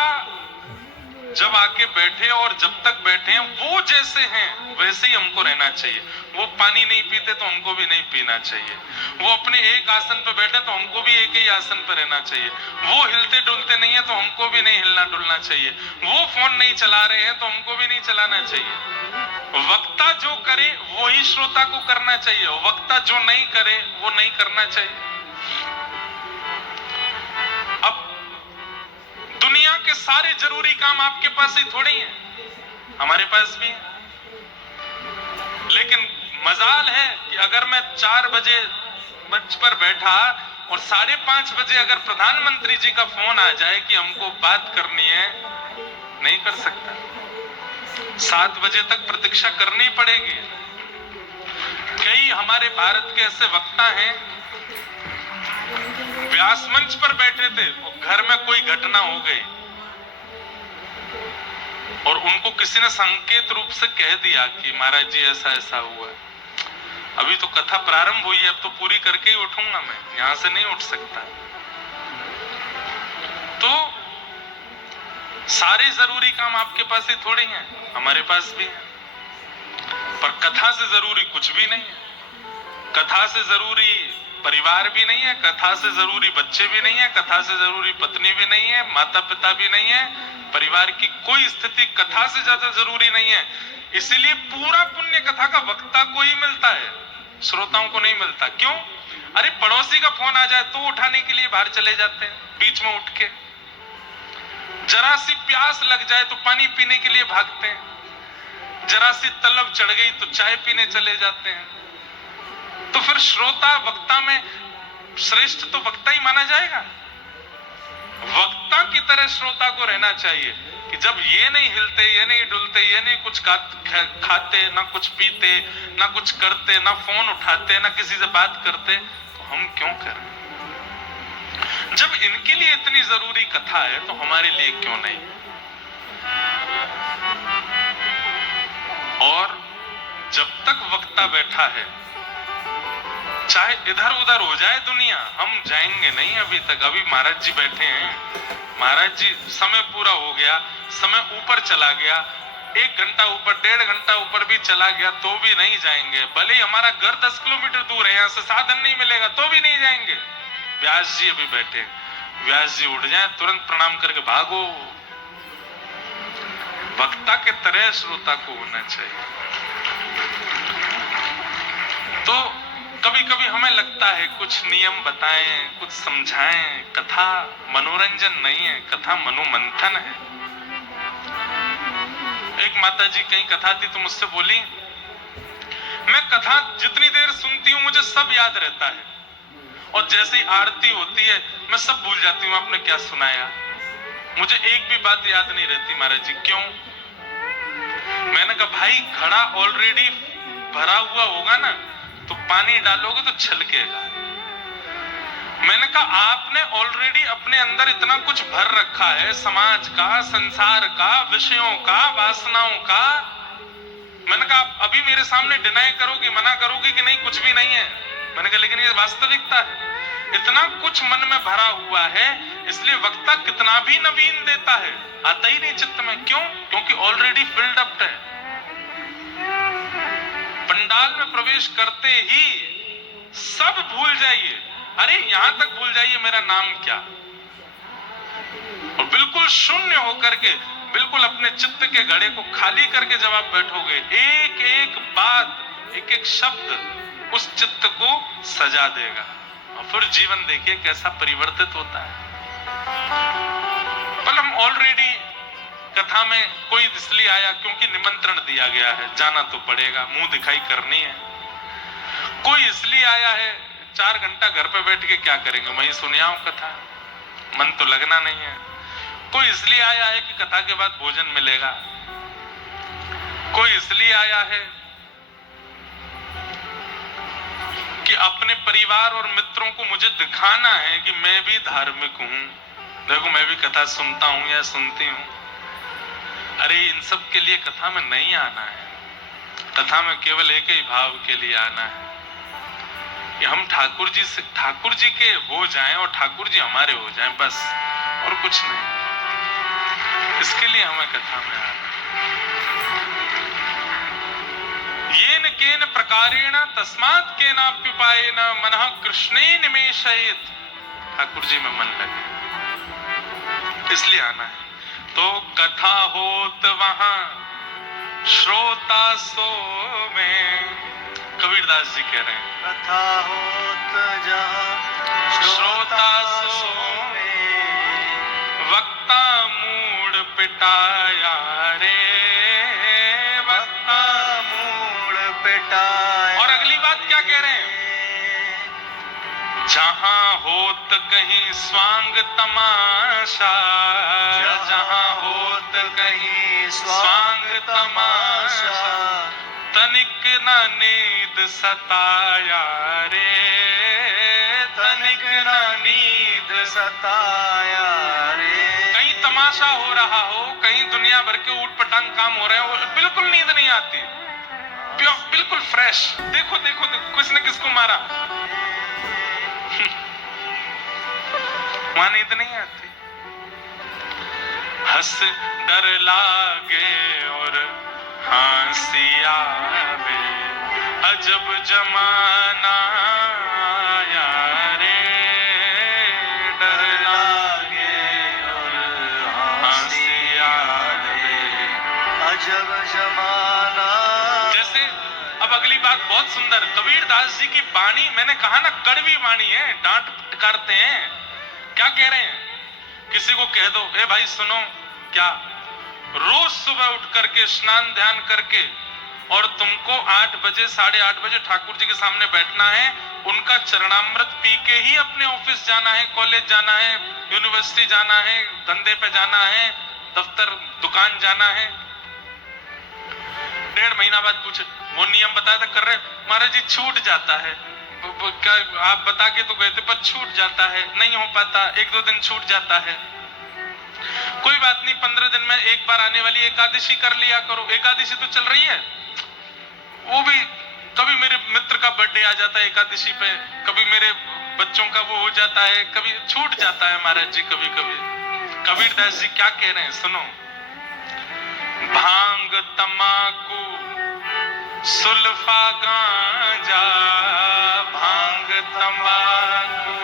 जब आके बैठे और जब तक बैठे हैं वो जैसे हैं वैसे ही हमको रहना चाहिए। वो पानी नहीं पीते तो हमको भी नहीं पीना चाहिए, वो अपने एक आसन पर बैठे तो हमको भी एक ही आसन पर रहना चाहिए, वो हिलते डुलते नहीं है तो हमको भी नहीं हिलना डुलना चाहिए, वो फोन नहीं चला रहे हैं तो हमको भी नहीं चलाना चाहिए। वक्ता जो करे वो ही श्रोता को करना चाहिए, वक्ता जो नहीं करे वो नहीं करना चाहिए। अब दुनिया के सारे जरूरी काम आपके पास ही थोड़े ही हैं, हमारे पास भी है। लेकिन मजाल है कि अगर मैं 4 बजे मंच पर बैठा और 5:30 बजे अगर प्रधानमंत्री जी का फोन आ जाए कि हमको बात करनी है, नहीं कर सकता, 7 बजे तक प्रतीक्षा करनी पड़ेगी। कई हमारे भारत के ऐसे वक्ता हैं, व्यास मंच पर बैठे थे और घर में कोई घटना हो गई और उनको किसी ने संकेत रूप से कह दिया कि महाराज जी ऐसा ऐसा हुआ, अभी तो कथा प्रारंभ हुई है, अब तो पूरी करके ही उठूंगा, मैं यहां से नहीं उठ सकता। तो सारे जरूरी काम आपके पास ही थोड़े हैं, हमारे पास भी है, पर कथा से जरूरी कुछ भी नहीं है। कथा से जरूरी परिवार भी नहीं है, कथा से जरूरी बच्चे भी नहीं है, कथा से जरूरी पत्नी भी नहीं है, माता पिता भी नहीं है, परिवार की कोई स्थिति कथा से ज्यादा जरूरी नहीं है। इसीलिए पूरा पुण्य कथा का वक्ता को ही मिलता है, श्रोताओं को नहीं मिलता। क्यों? अरे पड़ोसी का फोन आ जाए तो उठाने के लिए बाहर चले जाते हैं, बीच में उठ के। जरा सी प्यास लग जाए तो पानी पीने के लिए भागते हैं, जरा सी तलब चढ़ गई तो चाय पीने चले जाते हैं। तो फिर श्रोता वक्ता में श्रेष्ठ तो वक्ता ही माना जाएगा। वक्ता की तरह श्रोता को रहना चाहिए कि जब ये नहीं हिलते, ये नहीं डुलते, ये नहीं कुछ खाते, ना कुछ पीते, ना कुछ करते, ना फोन उठाते, ना किसी से बात करते, तो हम क्यों करें? जब इनके लिए इतनी जरूरी कथा है तो हमारे लिए क्यों नहीं? और जब तक वक्ता बैठा है, चाहे इधर उधर हो जाए दुनिया, हम जाएंगे नहीं अभी तक। अभी महाराज जी बैठे हैं, महाराज जी समय पूरा हो गया, समय ऊपर चला गया, 1 घंटा ऊपर, 1.5 घंटा ऊपर भी चला गया तो भी नहीं जाएंगे। भले ही हमारा घर 10 किलोमीटर दूर है, यहाँ से साधन नहीं मिलेगा तो भी नहीं जाएंगे। व्यास जी अभी बैठे, व्यास जी उठ जाए तुरंत प्रणाम करके भागो। वक्ता के तरह श्रोता को होना चाहिए। तो कभी कभी हमें लगता है कुछ नियम बताएं, कुछ समझाएं। कथा मनोरंजन नहीं है, कथा मनोमंथन है। एक माता जी कहीं कथा थी तो मुझसे बोली, मैं कथा जितनी देर सुनती हूँ मुझे सब याद रहता है, और जैसे ही आरती होती है मैं सब भूल जाती हूँ आपने क्या सुनाया, मुझे एक भी बात याद नहीं रहती। महाराज जी क्यों? मैंने कहा भाई घड़ा ऑलरेडी भरा हुआ होगा ना, तो पानी डालोगे तो छलकेगा, मैंने कहा आपने ऑलरेडी अपने अंदर इतना कुछ भर रखा है, समाज का, संसार का, विषयों का, वासनाओं का। मैंने कहा आप अभी मेरे सामने डिनाई करोगे, मना करोगे कि नहीं कुछ भी नहीं है। मैंने कहा लेकिन ये वास्तविकता है, इतना कुछ मन में भरा हुआ है, इसलिए वक्ता कितना भी नवीन देता है आता ही नहीं चित्त में। क्यों? क्योंकि ऑलरेडी फिल्ड अप है। पंडाल में प्रवेश करते ही सब भूल जाइए, अरे यहां तक भूल जाइए मेरा नाम क्या, और बिल्कुल शून्य होकर के, बिल्कुल अपने चित्त के घड़े को खाली करके जब आप बैठोगे, एक एक बात, एक एक शब्द उस चित्त को सजा देगा, और फिर जीवन देखिए कैसा परिवर्तित होता है। पर हम ऑलरेडी कथा में कोई इसलिए आया क्योंकि निमंत्रण दिया गया है, जाना तो पड़ेगा, मुंह दिखाई करनी है। कोई इसलिए आया है, 4 घंटा घर पे बैठ के क्या करेंगे, वहीं सुनिया कथा, मन तो लगना नहीं है। कोई इसलिए आया है कि कथा के बाद भोजन मिलेगा। कोई इसलिए आया है कि अपने परिवार और मित्रों को मुझे दिखाना है कि मैं भी धार्मिक हूं, देखो मैं भी कथा सुनता हूं या सुनती हूं। अरे इन सब के लिए कथा में नहीं आना है, कथा में केवल एक ही भाव के लिए आना है कि हम ठाकुर जी से, ठाकुर जी के हो जाएं और ठाकुर जी हमारे हो जाएं, बस, और कुछ नहीं। इसके लिए हमें कथा में आना। येन केन प्रकारेण तस्मात् केनाप्युपायेन मनः कृष्णे निमेषयेत्, ठाकुर जी में मन लगे, इसलिए आना है। तो कथा होत वहां श्रोता सोवे, कबीरदास जी कह रहे हैं, कथा होत जहाँ श्रोता सोवे, वक्ता मूड पिटाया रे, वक्ता मूड पिटाया। और अगली बात क्या कह रहे हैं, जहां होत कहीं स्वांग तमाशा, जहां होत कहीं स्वांग तमाशा, तनिक न नींद सताया रे, तनिक न नींद सताया रे। कहीं तमाशा हो रहा हो, कहीं दुनिया भर के ऊट पटांग काम हो रहे हो, बिल्कुल नींद नहीं आती, बिल्कुल फ्रेश। देखो देखो देखो किसने किसको मारा, वहां नींद नहीं आती। हंस डर लागे और हंसी आवे, अजब जमाना आया रे, डर लागे और हंसी आवे, अजब जमाना। जैसे अब अगली बात बहुत सुंदर, कबीरदास जी की वाणी, मैंने कहा ना कड़वी वाणी है, डांट फटकारते हैं। क्या कह रहे हैं, किसी को कह दो, ए भाई सुनो, क्या रोज सुबह उठ करके स्नान ध्यान करके और तुमको 8 बजे 8:30 बजे ठाकुर जी के सामने बैठना है, उनका चरणामृत पी के ही अपने ऑफिस जाना है, कॉलेज जाना है, यूनिवर्सिटी जाना है, धंधे पे जाना है, दफ्तर दुकान जाना है। 1.5 महीना बाद पूछे, वो नियम बताया था कर रहे, महाराज जी छूट जाता है, क्या आप बता के तो गए थे, पर छूट जाता है, नहीं हो पाता, 1-2 दिन छूट जाता है। कोई बात नहीं, 15 दिन में एक बार आने वाली एकादशी कर लिया करो, एकादशी तो चल रही है, वो भी कभी मेरे मित्र का बर्थडे आ जाता है एकादशी पे, कभी मेरे बच्चों का वो हो जाता है, कभी छूट जाता है महाराज जी कभी कभी। कबीरदास जी क्या कह रहे हैं सुनो, भांग तमाकू सुल्फा गांजा, भांग तंबाकू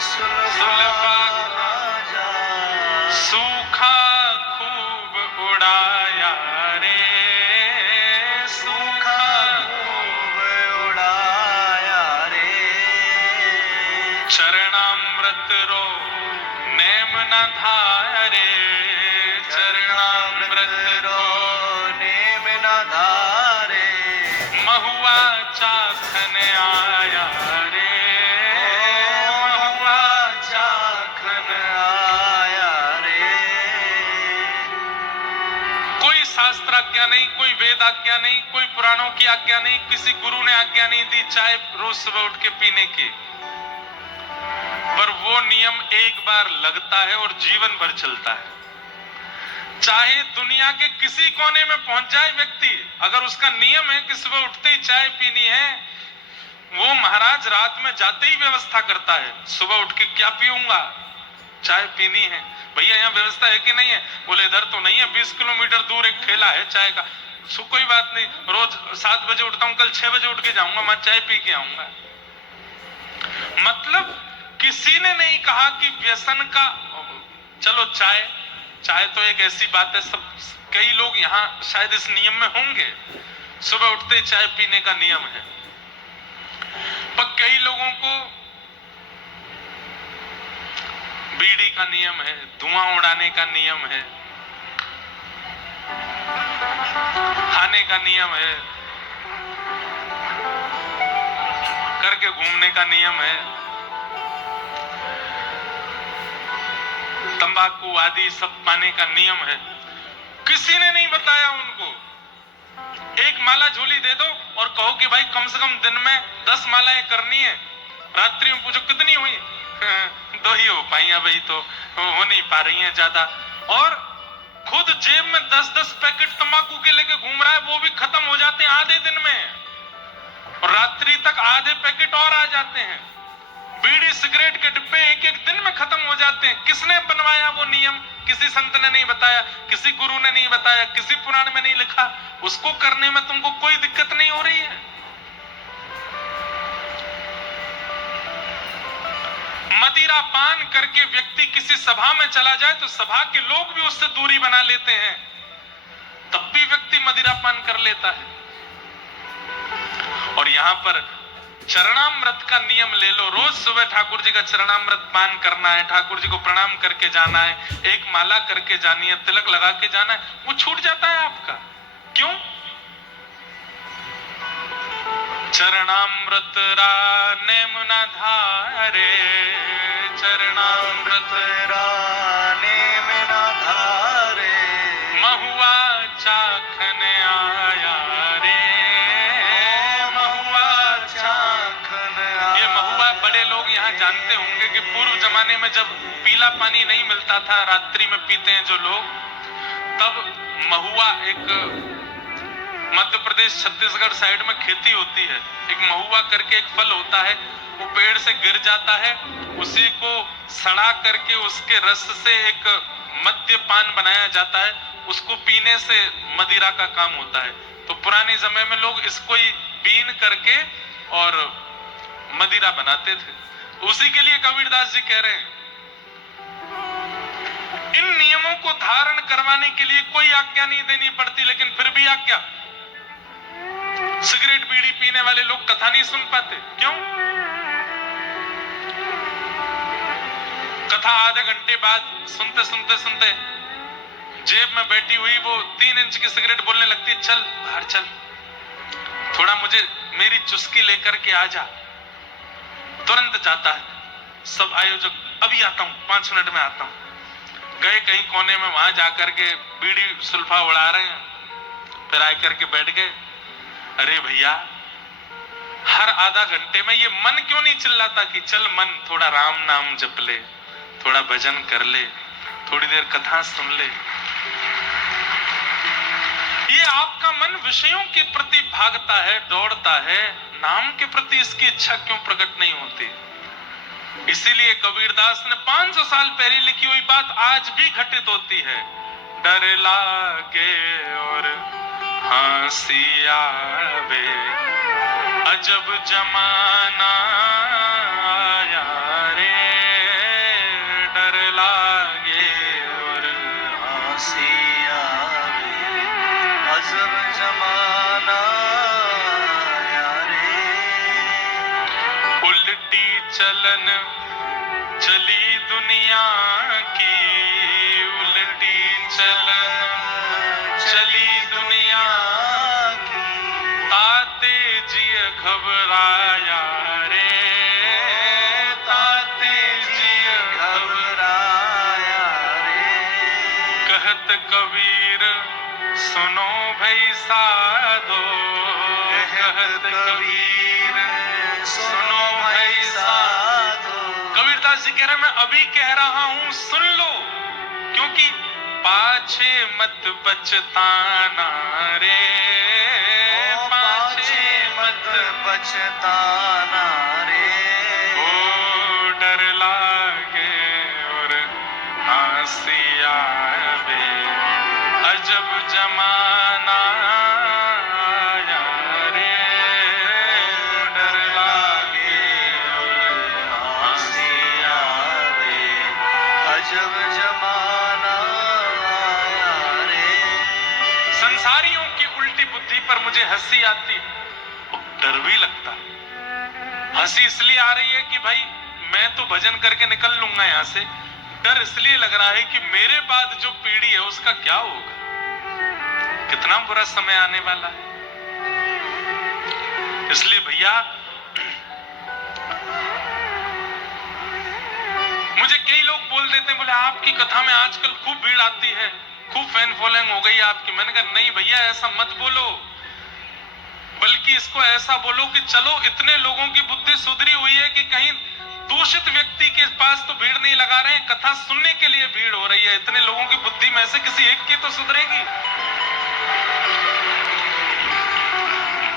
सुल्फा गांजा, सूखा खूब उड़ाया रे, सूखा खूब उड़ाया रे। चरणामृत रो नेम न धारे, चरणामृत रो नेम न धारे, महुआ चाखन आया रे, महुआ चाखन आया रे। कोई शास्त्र आज्ञा नहीं, कोई वेद आज्ञा नहीं, कोई पुराणों की आज्ञा नहीं, किसी गुरु ने आज्ञा नहीं दी चाय रोज सुबह उठ के पीने की। पर वो नियम एक बार लगता है और जीवन भर चलता है। चाहे दुनिया के किसी कोने में पहुंच जाए व्यक्ति, अगर उसका नियम है कि सुबह उठते ही चाय पीनी है, वो महाराज रात में जाते ही व्यवस्था करता है, सुबह उठ के क्या पीऊंगा, चाय पीनी है। भैया यहाँ व्यवस्था है कि नहीं है? बोले इधर तो नहीं है, 20 किलोमीटर दूर एक ठेला है चाय का। कोई बात नहीं, रोज 7 बजे उठता हूँ, कल 6 बजे उठ के जाऊंगा, मैं चाय पी के आऊंगा। मतलब किसी ने नहीं कहा कि व्यसन का, चलो चाय तो एक ऐसी बात है, सब कई लोग यहाँ शायद इस नियम में होंगे, सुबह उठते ही चाय पीने का नियम है। पर कई लोगों को बीड़ी का नियम है, धुआं उड़ाने का नियम है, खाने का नियम है, करके घूमने का नियम है, तंबाकू आदि सब पाने का नियम है। किसी ने नहीं बताया उनको। एक माला झोली दे दो और कहो कि भाई कम से कम दिन में 10 मालाएं करनी है। रात्रि में पूछो कितनी हुई, 2 ही हो पाई, अभी तो हो नहीं पा रही हैं ज्यादा। और खुद जेब में 10-10 पैकेट तंबाकू के लेके घूम रहा है, वो भी खत्म हो जाते हैं आधे दिन में, और रात्रि तक आधे पैकेट और आ जाते हैं। बीड़ी सिगरेट के डिब्बे एक दिन में खत्म हो जाते हैं। किसने बनवाया वो नियम? किसी संत ने नहीं बताया, किसी गुरु ने नहीं बताया, किसी पुराण में नहीं लिखा। उसको करने में तुमको कोई दिक्कत नहीं हो रही है। मदिरा पान करके व्यक्ति किसी सभा में चला जाए तो सभा के लोग भी उससे दूरी बना लेते हैं, तब भी व्यक्ति मदिरा पान कर लेता है। और यहां पर चरणामृत का नियम ले लो, रोज सुबह ठाकुर जी का चरणामृत पान करना है, ठाकुर जी को प्रणाम करके जाना है, एक माला करके जानी है, तिलक लगा के जाना है, वो छूट जाता है आपका। क्यों? चरणामृत राने मुना धारे, चरणामृत राने में ना धारे, महुआ चाखन आया रे, महुआ चाखन आया। ये महुआ बड़े लोग यहाँ जानते होंगे कि पूर्व जमाने में जब पीला पानी नहीं मिलता था, रात्रि में पीते हैं जो लोग, तब महुआ, एक मध्य प्रदेश छत्तीसगढ़ साइड में खेती होती है, एक महुआ करके एक फल होता है, वो पेड़ से गिर जाता है, उसी को सड़ा करके उसके रस से एक मद्यपान बनाया जाता है, उसको पीने से मदिरा का काम होता है। तो पुराने समय में लोग इसको ही बीन करके और मदिरा बनाते थे। उसी के लिए कबीरदास जी कह रहे हैं, इन नियमों को धारण करवाने के लिए कोई आज्ञा नहीं देनी पड़ती, लेकिन फिर भी आज्ञा। सिगरेट बीड़ी पीने वाले लोग कथा नहीं सुन पाते, क्यों? कथा आधे घंटे बाद सुनते सुनते सुनते जेब में बैठी हुई वो 3 इंच की सिगरेट बोलने लगती, चल बाहर चल, थोड़ा मुझे मेरी चुस्की लेकर के आ जा। तुरंत जाता है। सब आयोजक, अभी आता हूं, 5 मिनट में आता हूं। गए कहीं कोने में, वहां जाकर के बीड़ी सुल्फा उड़ा रहे हैं, फिर आए करके बैठ गए। अरे भैया, हर आधा घंटे में ये मन क्यों नहीं चिल्लाता कि चल मन, थोड़ा राम नाम जप ले, थोड़ा भजन कर ले, थोड़ी देर कथा सुन ले। ये आपका मन विषयों के प्रति भागता है, दौड़ता है, नाम के प्रति इसकी इच्छा क्यों प्रकट नहीं होती? इसीलिए कबीरदास ने 500 साल पहले लिखी हुई बात आज भी घटित होती है। डर लागे और हंसी आवे, अजब जमाना आया रे, डर लागे और हंसी आवे, अजब जमाना आया रे। उल्टी चलन चली दुनिया की, उल्टी चलन चली दुनिया की, ताते जिय घबराया रे, ताते जिय घबराया रे। कहत कबीर सुनो भई साधो, कहत कबीर सुनो भई साधो। कबीरदास दास जी कह रहे मैं अभी कह रहा हूं सुन लो, क्योंकि पाछे मत पछताना रे, पाछे मत पछताना रे, ओ डर लागे और हंसी आवे, अजब जमाना आया रे, डर लागे और हंसी आवे, अजब जमाना आया रे। संसारियों की उल्टी बुद्धि पर मुझे हंसी आती है और डर भी लगता है। हंसी इसलिए आ रही है कि भाई मैं तो भजन करके निकल लूंगा यहां से, डर इसलिए लग रहा है कि मेरे बाद जो पीढ़ी है उसका क्या होगा, कितना बुरा समय आने वाला है। इसलिए भैया मुझे कई लोग बोल देते हैं, बोले आपकी कथा में आजकल खूब भीड़ आती है, खूब फैन फॉलोइंग हो गई आपकी। मैंने कहा नहीं भैया ऐसा मत बोलो, बल्कि इसको ऐसा बोलो कि चलो इतने लोगों की बुद्धि सुधरी हुई है कि कहीं दूषित व्यक्ति के पास तो भीड़ नहीं लगा रहे हैं, कथा सुनने के लिए भीड़ हो रही है। इतने लोगों की बुद्धि में से किसी एक की तो सुधरेगी।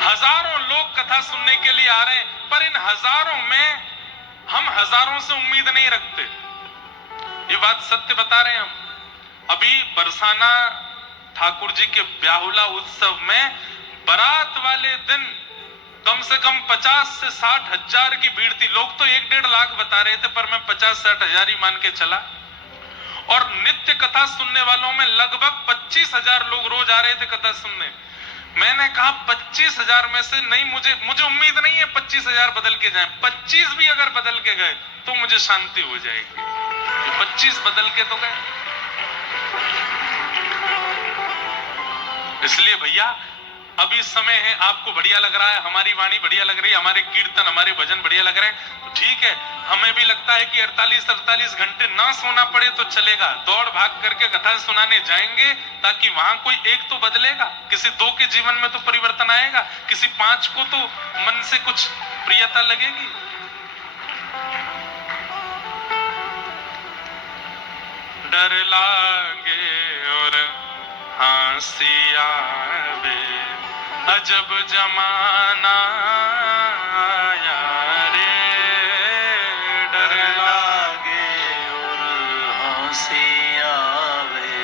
हजारों लोग कथा सुनने के लिए आ रहे हैं, पर इन हजारों में हम हजारों से उम्मीद नहीं रखते। ये बात सत्य बता रहे हैं हम। अभी बरसाना ठाकुर जी के ब्याहुला उत्सव में बारात वाले दिन कम से कम 50 से 60 हजार की भीड़ थी। लोग तो 1-1.5 लाख बता रहे थे, पर मैं 50-60 हजार ही मान के चला। और नित्य कथा सुनने वालों में लगभग 25,000 लोग रोज आ रहे थे कथा सुनने। मैंने कहा 25,000 में से नहीं, मुझे उम्मीद नहीं है 25,000 बदल के जाएं। 25 भी अगर बदल के गए तो मुझे शांति हो जाएगी। 25 बदल के तो गए। इसलिए भैया अभी समय है, आपको बढ़िया लग रहा है, हमारी वाणी बढ़िया लग रही है, हमारे कीर्तन हमारे भजन बढ़िया लग रहे हैं, तो ठीक है। हमें भी लगता है कि 48-48 घंटे ना सोना पड़े तो चलेगा, दौड़ भाग करके कथा सुनाने जाएंगे, ताकि वहां कोई एक तो बदलेगा, किसी 2 के जीवन में तो परिवर्तन आएगा, किसी 5 को तो मन से कुछ प्रियता लगेगी। डर लागे और हंसी आवे, अजब जमाना आया रे, डर लागे और हंसी आवे,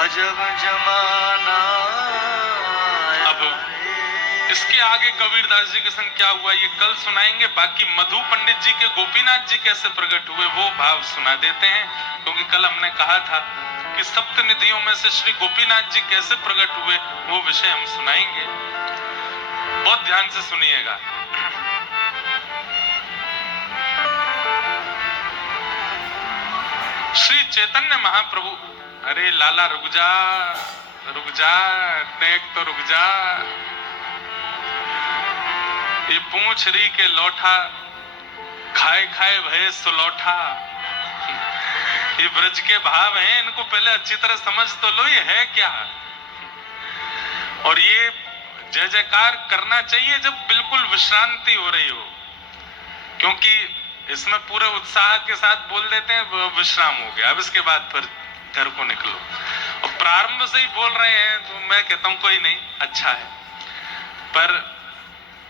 अजब जमाना आया अब रे। इसके आगे कबीरदास जी के संग क्या हुआ ये कल सुनाएंगे। बाकी मधु पंडित जी के गोपीनाथ जी कैसे प्रकट हुए वो भाव सुना देते हैं, क्योंकि कल हमने कहा था कि सप्त निधियों में से श्री गोपीनाथ जी कैसे प्रकट हुए वो विषय हम सुनाएंगे। बहुत ध्यान से सुनिएगा। श्री चैतन्य महाप्रभु, अरे लाला रुक जा नेक तो रुक जा, ये पूछ रही के लौठा, खाए खाए भय सुलौठा। ये ब्रज के भाव हैं, इनको पहले अच्छी तरह समझ तो लो ये है क्या। और ये जय जयकार करना चाहिए जब बिल्कुल विश्रांति हो रही हो, क्योंकि इसमें पूरे उत्साह के साथ बोल देते हैं विश्राम हो गया, अब इसके बाद फिर घर को निकलो। और प्रारंभ से ही बोल रहे हैं तो मैं कहता हूं कोई नहीं, अच्छा है, पर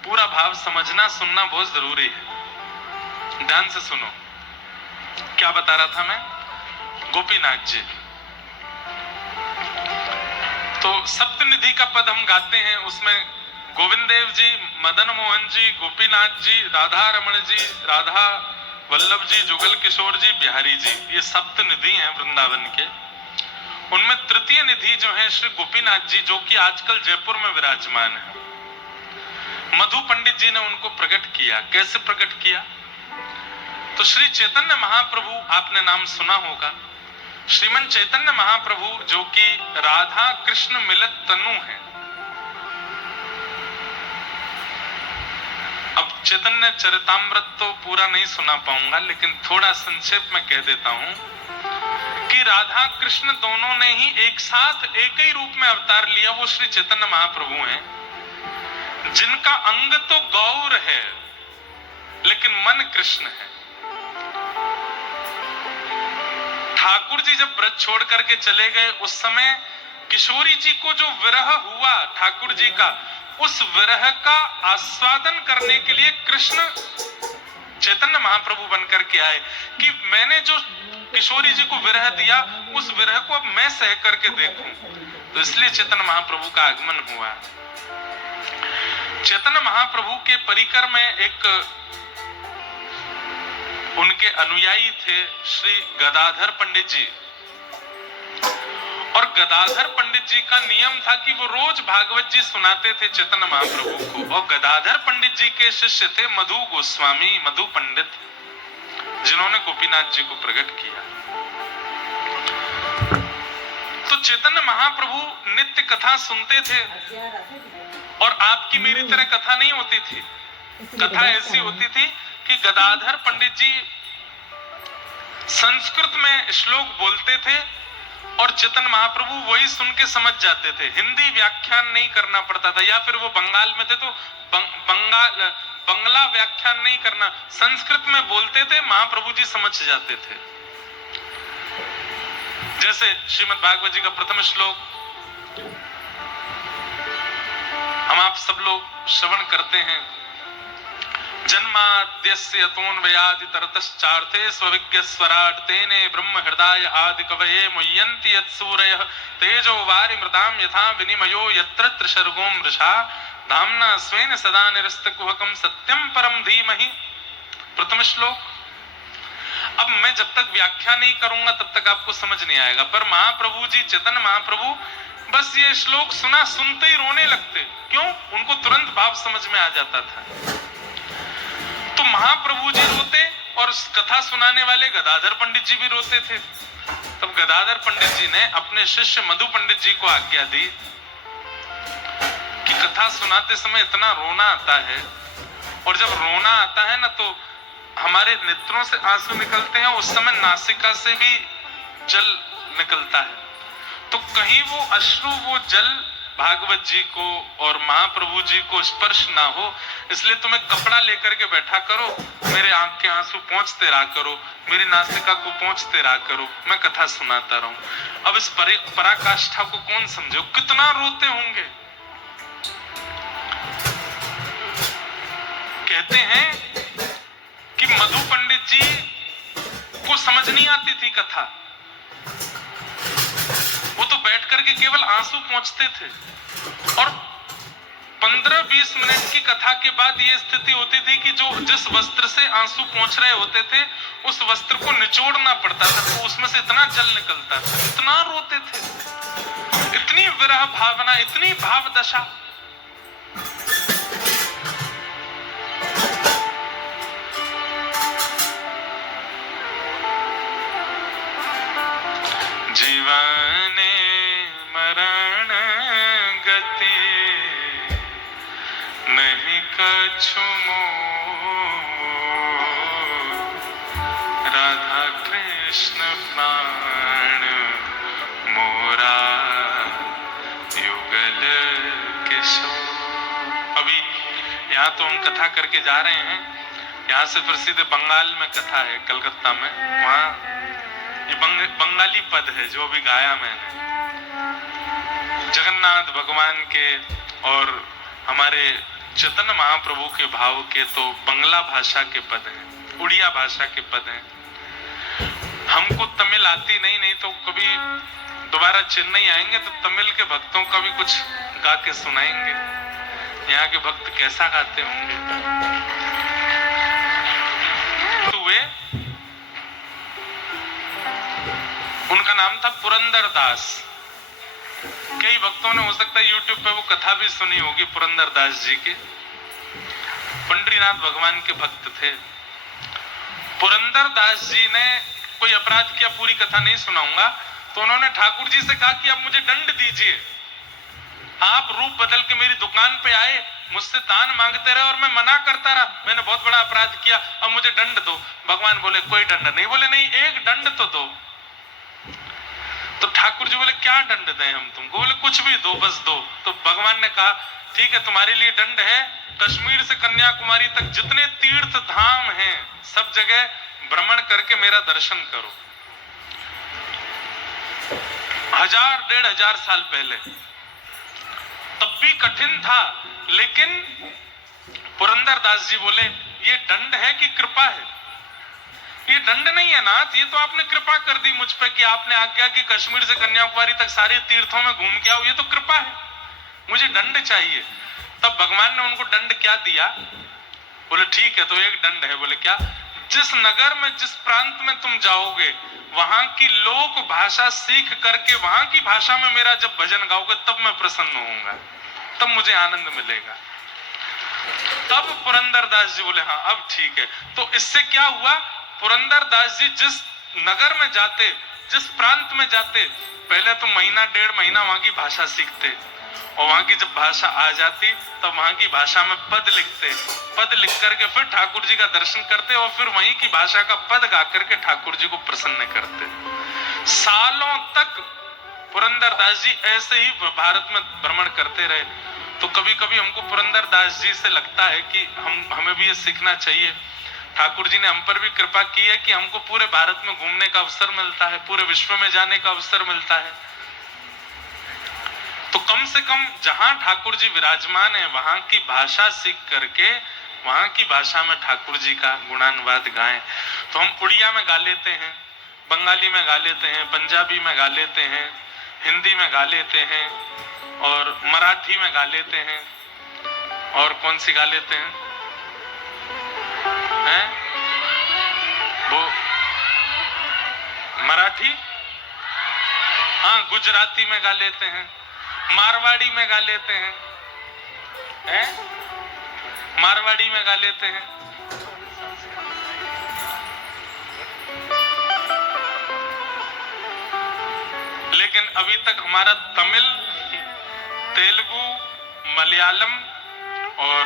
पूरा भाव समझना सुनना बहुत जरूरी है। ध्यान से सुनो क्या बता रहा था मैं। गोपीनाथ जी तो सप्तनिधि का पद हम गाते हैं, उसमें गोविंद देव जी, मदन मोहन जी, गोपीनाथ जी, राधा रमण जी, राधा वल्लभ जी, जुगल किशोर जी, बिहारी जी, ये सप्तनिधि हैं वृंदावन के। उनमें तृतीय निधि जो है श्री गोपीनाथ जी, जो कि आजकल जयपुर में विराजमान है। मधु पंडित जी ने उनको प्रकट किया। कैसे प्रकट किया? तो श्री चैतन्य महाप्रभु, आपने नाम सुना होगा, श्रीमन चैतन्य महाप्रभु जो कि राधा कृष्ण मिलित तनु है। अब चैतन्य चरितामृत तो पूरा नहीं सुना पाऊंगा, लेकिन थोड़ा संक्षेप में कह देता हूं कि राधा कृष्ण दोनों ने ही एक साथ एक ही रूप में अवतार लिया। वो श्री चैतन्य महाप्रभु हैं, जिनका अंग तो गौर है लेकिन मन कृष्ण है। ठाकुर जी जब ब्रज छोड़ करके चले गए, उस समय किशोरी जी को जो विरह हुआ ठाकुर जी का, उस विरह का आस्वादन करने के लिए कृष्ण चैतन्य महाप्रभु बनकर के आए कि मैंने जो किशोरी जी को विरह दिया, उस विरह को अब मैं सह करके देखूं। तो इसलिए चैतन्य महाप्रभु का आगमन हुआ। चैतन्य महाप्रभु के परिकर में एक उनके अनुयायी थे श्री गदाधर पंडित जी, और गदाधर पंडित जी का नियम था कि वो रोज भागवत जी सुनाते थे चैतन्य महाप्रभु को। और गदाधर पंडित जी के शिष्य थे मधु गोस्वामी, मधु पंडित, जिन्होंने गोपीनाथ जी को प्रकट किया। तो चैतन्य महाप्रभु नित्य कथा सुनते थे, और आपकी मेरी तरह कथा नहीं होती थी। कथा ऐसी होती थी कि गदाधर पंडित जी संस्कृत में श्लोक बोलते थे और चैतन्य महाप्रभु वही सुन के समझ जाते थे। हिंदी व्याख्यान नहीं करना पड़ता था, या फिर वो बंगाल में थे तो बंगला व्याख्यान नहीं करना, संस्कृत में बोलते थे, महाप्रभु जी समझ जाते थे। जैसे श्रीमद् भागवत जी का प्रथम श्लोक हम आप सब लोग श्रवण करते हैं, जन्माद्यस्य यतोऽन्वयादितरतश्चार्थे स्वविज्ञस्वराट् तेने ब्रह्म हृदय आदि कवये मुह्यन्ति यत्सूरयः तेजो वारिमृतां यथा विनिमयो यत्र त्रिसर्गो मृषा धाम्ना स्वेन सदा निरस्तकुहकं सत्यं परम धीमहि। प्रथम श्लोक। अब मैं जब तक व्याख्या नहीं करूंगा तब तक आपको समझ नहीं आएगा, पर महाप्रभु जी, चैतन्य महाप्रभु बस ये श्लोक सुना सुनते ही रोने लगते। क्यों? उनको तुरंत भाव समझ में आ जाता था। तो महाप्रभु जी रोते और कथा सुनाने वाले गदाधर पंडित जी भी रोते थे। तब गदाधर पंडित जी ने अपने शिष्य मधु पंडित जी को आज्ञा दी कि कथा सुनाते समय इतना रोना आता है, और जब रोना आता है ना तो हमारे नेत्रों से आंसू निकलते हैं, उस समय नासिका से भी जल निकलता है, तो कहीं वो अश्रु, वो जल भागवत जी को और महाप्रभु जी को स्पर्श ना हो, इसलिए तुम्हें कपड़ा लेकर के बैठा करो, मेरे आंख के आंसू पहुंचते रहा करो, मेरी नासिका को पहुंचते रहा करो, मैं कथा सुनाता रहूं। अब इस पराकाष्ठा को कौन समझो, कितना रोते होंगे। कहते हैं कि मधु पंडित जी को समझ नहीं आती थी कथा, वो तो बैठ करके केवल आंसू पहुंचते थे, और 15-20 मिनट की कथा के बाद ये स्थिति होती थी कि जो जिस वस्त्र से आंसू पहुंच रहे होते थे उस वस्त्र को निचोड़ना पड़ता था, तो उसमें से इतना जल निकलता था, इतना रोते थे, इतनी विरह भावना, इतनी भाव दशा। जीवन मरण गति नहीं कछु मोह, राधा कृष्ण प्राण मोरा युगल किशोर। अभी यहाँ तो हम कथा करके जा रहे हैं, यहाँ से फिर सीधे बंगाल में कथा है, कलकत्ता में। वहाँ ये बंगाली पद है जो भी गाया मैंने, जगन्नाथ भगवान के और हमारे चैतन्य महाप्रभु के भाव के तो बंगला भाषा के पद हैं, उड़िया भाषा के पद हैं। हमको तमिल आती नहीं तो कभी दोबारा चेन्नई आएंगे तो तमिल के भक्तों का भी कुछ गा के सुनाएंगे, यहाँ के भक्त कैसा गाते होंगे। तो वे, उनका नाम था पुरंदर दास। कई भक्तों ने हो सकता है YouTube पे वो कथा भी सुनी होगी पुरंदर दास जी के, पंडरीनाथ भगवान के भक्त थे। पुरंदर दास जी ने कोई अपराध किया, पूरी कथा नहीं सुनाऊंगा, तो उन्होंने ठाकुर जी से कहा कि अब मुझे दंड दीजिए। आप रूप बदल के मेरी दुकान पे आए, मुझसे दान मांगते रहे और मैं मना करता रहा, मैंने बहुत बड़ा अपराध किया, अब मुझे दंड दो। भगवान बोले कोई दंड नहीं। बोले नहीं, एक दंड तो दो। तो ठाकुर जी बोले क्या दंड दें हम तुमको? बोले कुछ भी दो, बस दो। तो भगवान ने कहा ठीक है, तुम्हारे लिए दंड है, कश्मीर से कन्याकुमारी तक जितने तीर्थ धाम हैं सब जगह भ्रमण करके मेरा दर्शन करो। 1000 1500 साल पहले, तब भी कठिन था। लेकिन पुरंदरदास जी बोले ये दंड है कि कृपा है? ये दंड नहीं है नाथ, ये तो आपने कृपा कर दी मुझ पे कि आपने आज्ञा की कश्मीर से कन्याकुमारी तक सारे तीर्थों में घूम के आओ, ये तो कृपा है, मुझे दंड चाहिए। तब भगवान ने उनको दंड क्या दिया? बोले ठीक है, तो एक दंड है। बोले क्या? जिस नगर में, जिस प्रांत में तुम जाओगे, वहां की लोक भाषा सीख करके वहां की भाषा में मेरा जब भजन गाओगे, तब मैं प्रसन्न होऊंगा, तब मुझे आनंद मिलेगा। तब पुरंदरदास जी बोले हाँ अब ठीक है। तो इससे क्या हुआ? पुरंदरदास जी जिस नगर में जाते, जिस प्रांत में जाते, पहले तो महीना 1.5 महीना वहां की भाषा सीखते, और वहां की जब भाषा आ जाती तब वहां की भाषा में पद लिखते, पद लिख करके फिर ठाकुर जी का दर्शन करते, और फिर वहीं की भाषा का पद गा करके ठाकुर जी को प्रसन्न करते। सालों तक पुरंदरदास जी ऐसे ही भारत में भ्रमण करते रहे। तो कभी कभी हमको पुरंदरदास जी से लगता है कि हमें भी ये सीखना चाहिए। ठाकुर जी ने हम पर भी कृपा की है कि हमको पूरे भारत में घूमने का अवसर मिलता है, पूरे विश्व में जाने का अवसर मिलता है। तो कम से कम जहां ठाकुर जी विराजमान है वहां की भाषा सीख करके वहां की भाषा में ठाकुर जी का गुणानुवाद गाएं। तो हम उड़िया में गा लेते हैं, बंगाली में गा लेते हैं, पंजाबी में गा लेते हैं, हिंदी में गा लेते हैं, और मराठी में गा लेते हैं, और कौन सी गा लेते हैं? वो मराठी, हाँ गुजराती में गा लेते हैं, मारवाड़ी में गा लेते हैं, मारवाड़ी में गा लेते हैं। लेकिन अभी तक हमारा तमिल, तेलुगु, मलयालम और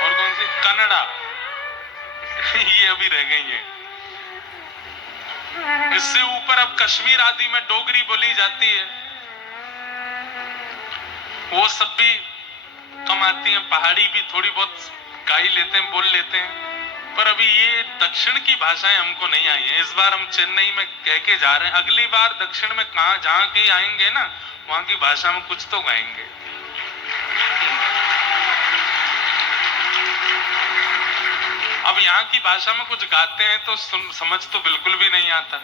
कौन सी, कन्नड़ा, ये अभी रह गई है। इससे ऊपर अब कश्मीर आदि में डोगरी बोली जाती है, वो सब भी कम आती है। पहाड़ी भी थोड़ी बहुत गा ही लेते हैं, बोल लेते हैं, पर अभी ये दक्षिण की भाषाएं हमको नहीं आई है। इस बार हम चेन्नई में कह के जा रहे हैं, अगली बार दक्षिण में कहां जहां कहीं आएंगे ना, वहां की भाषा में कुछ तो गाएंगे। अब यहाँ की भाषा में कुछ गाते हैं तो समझ तो बिल्कुल भी नहीं आता।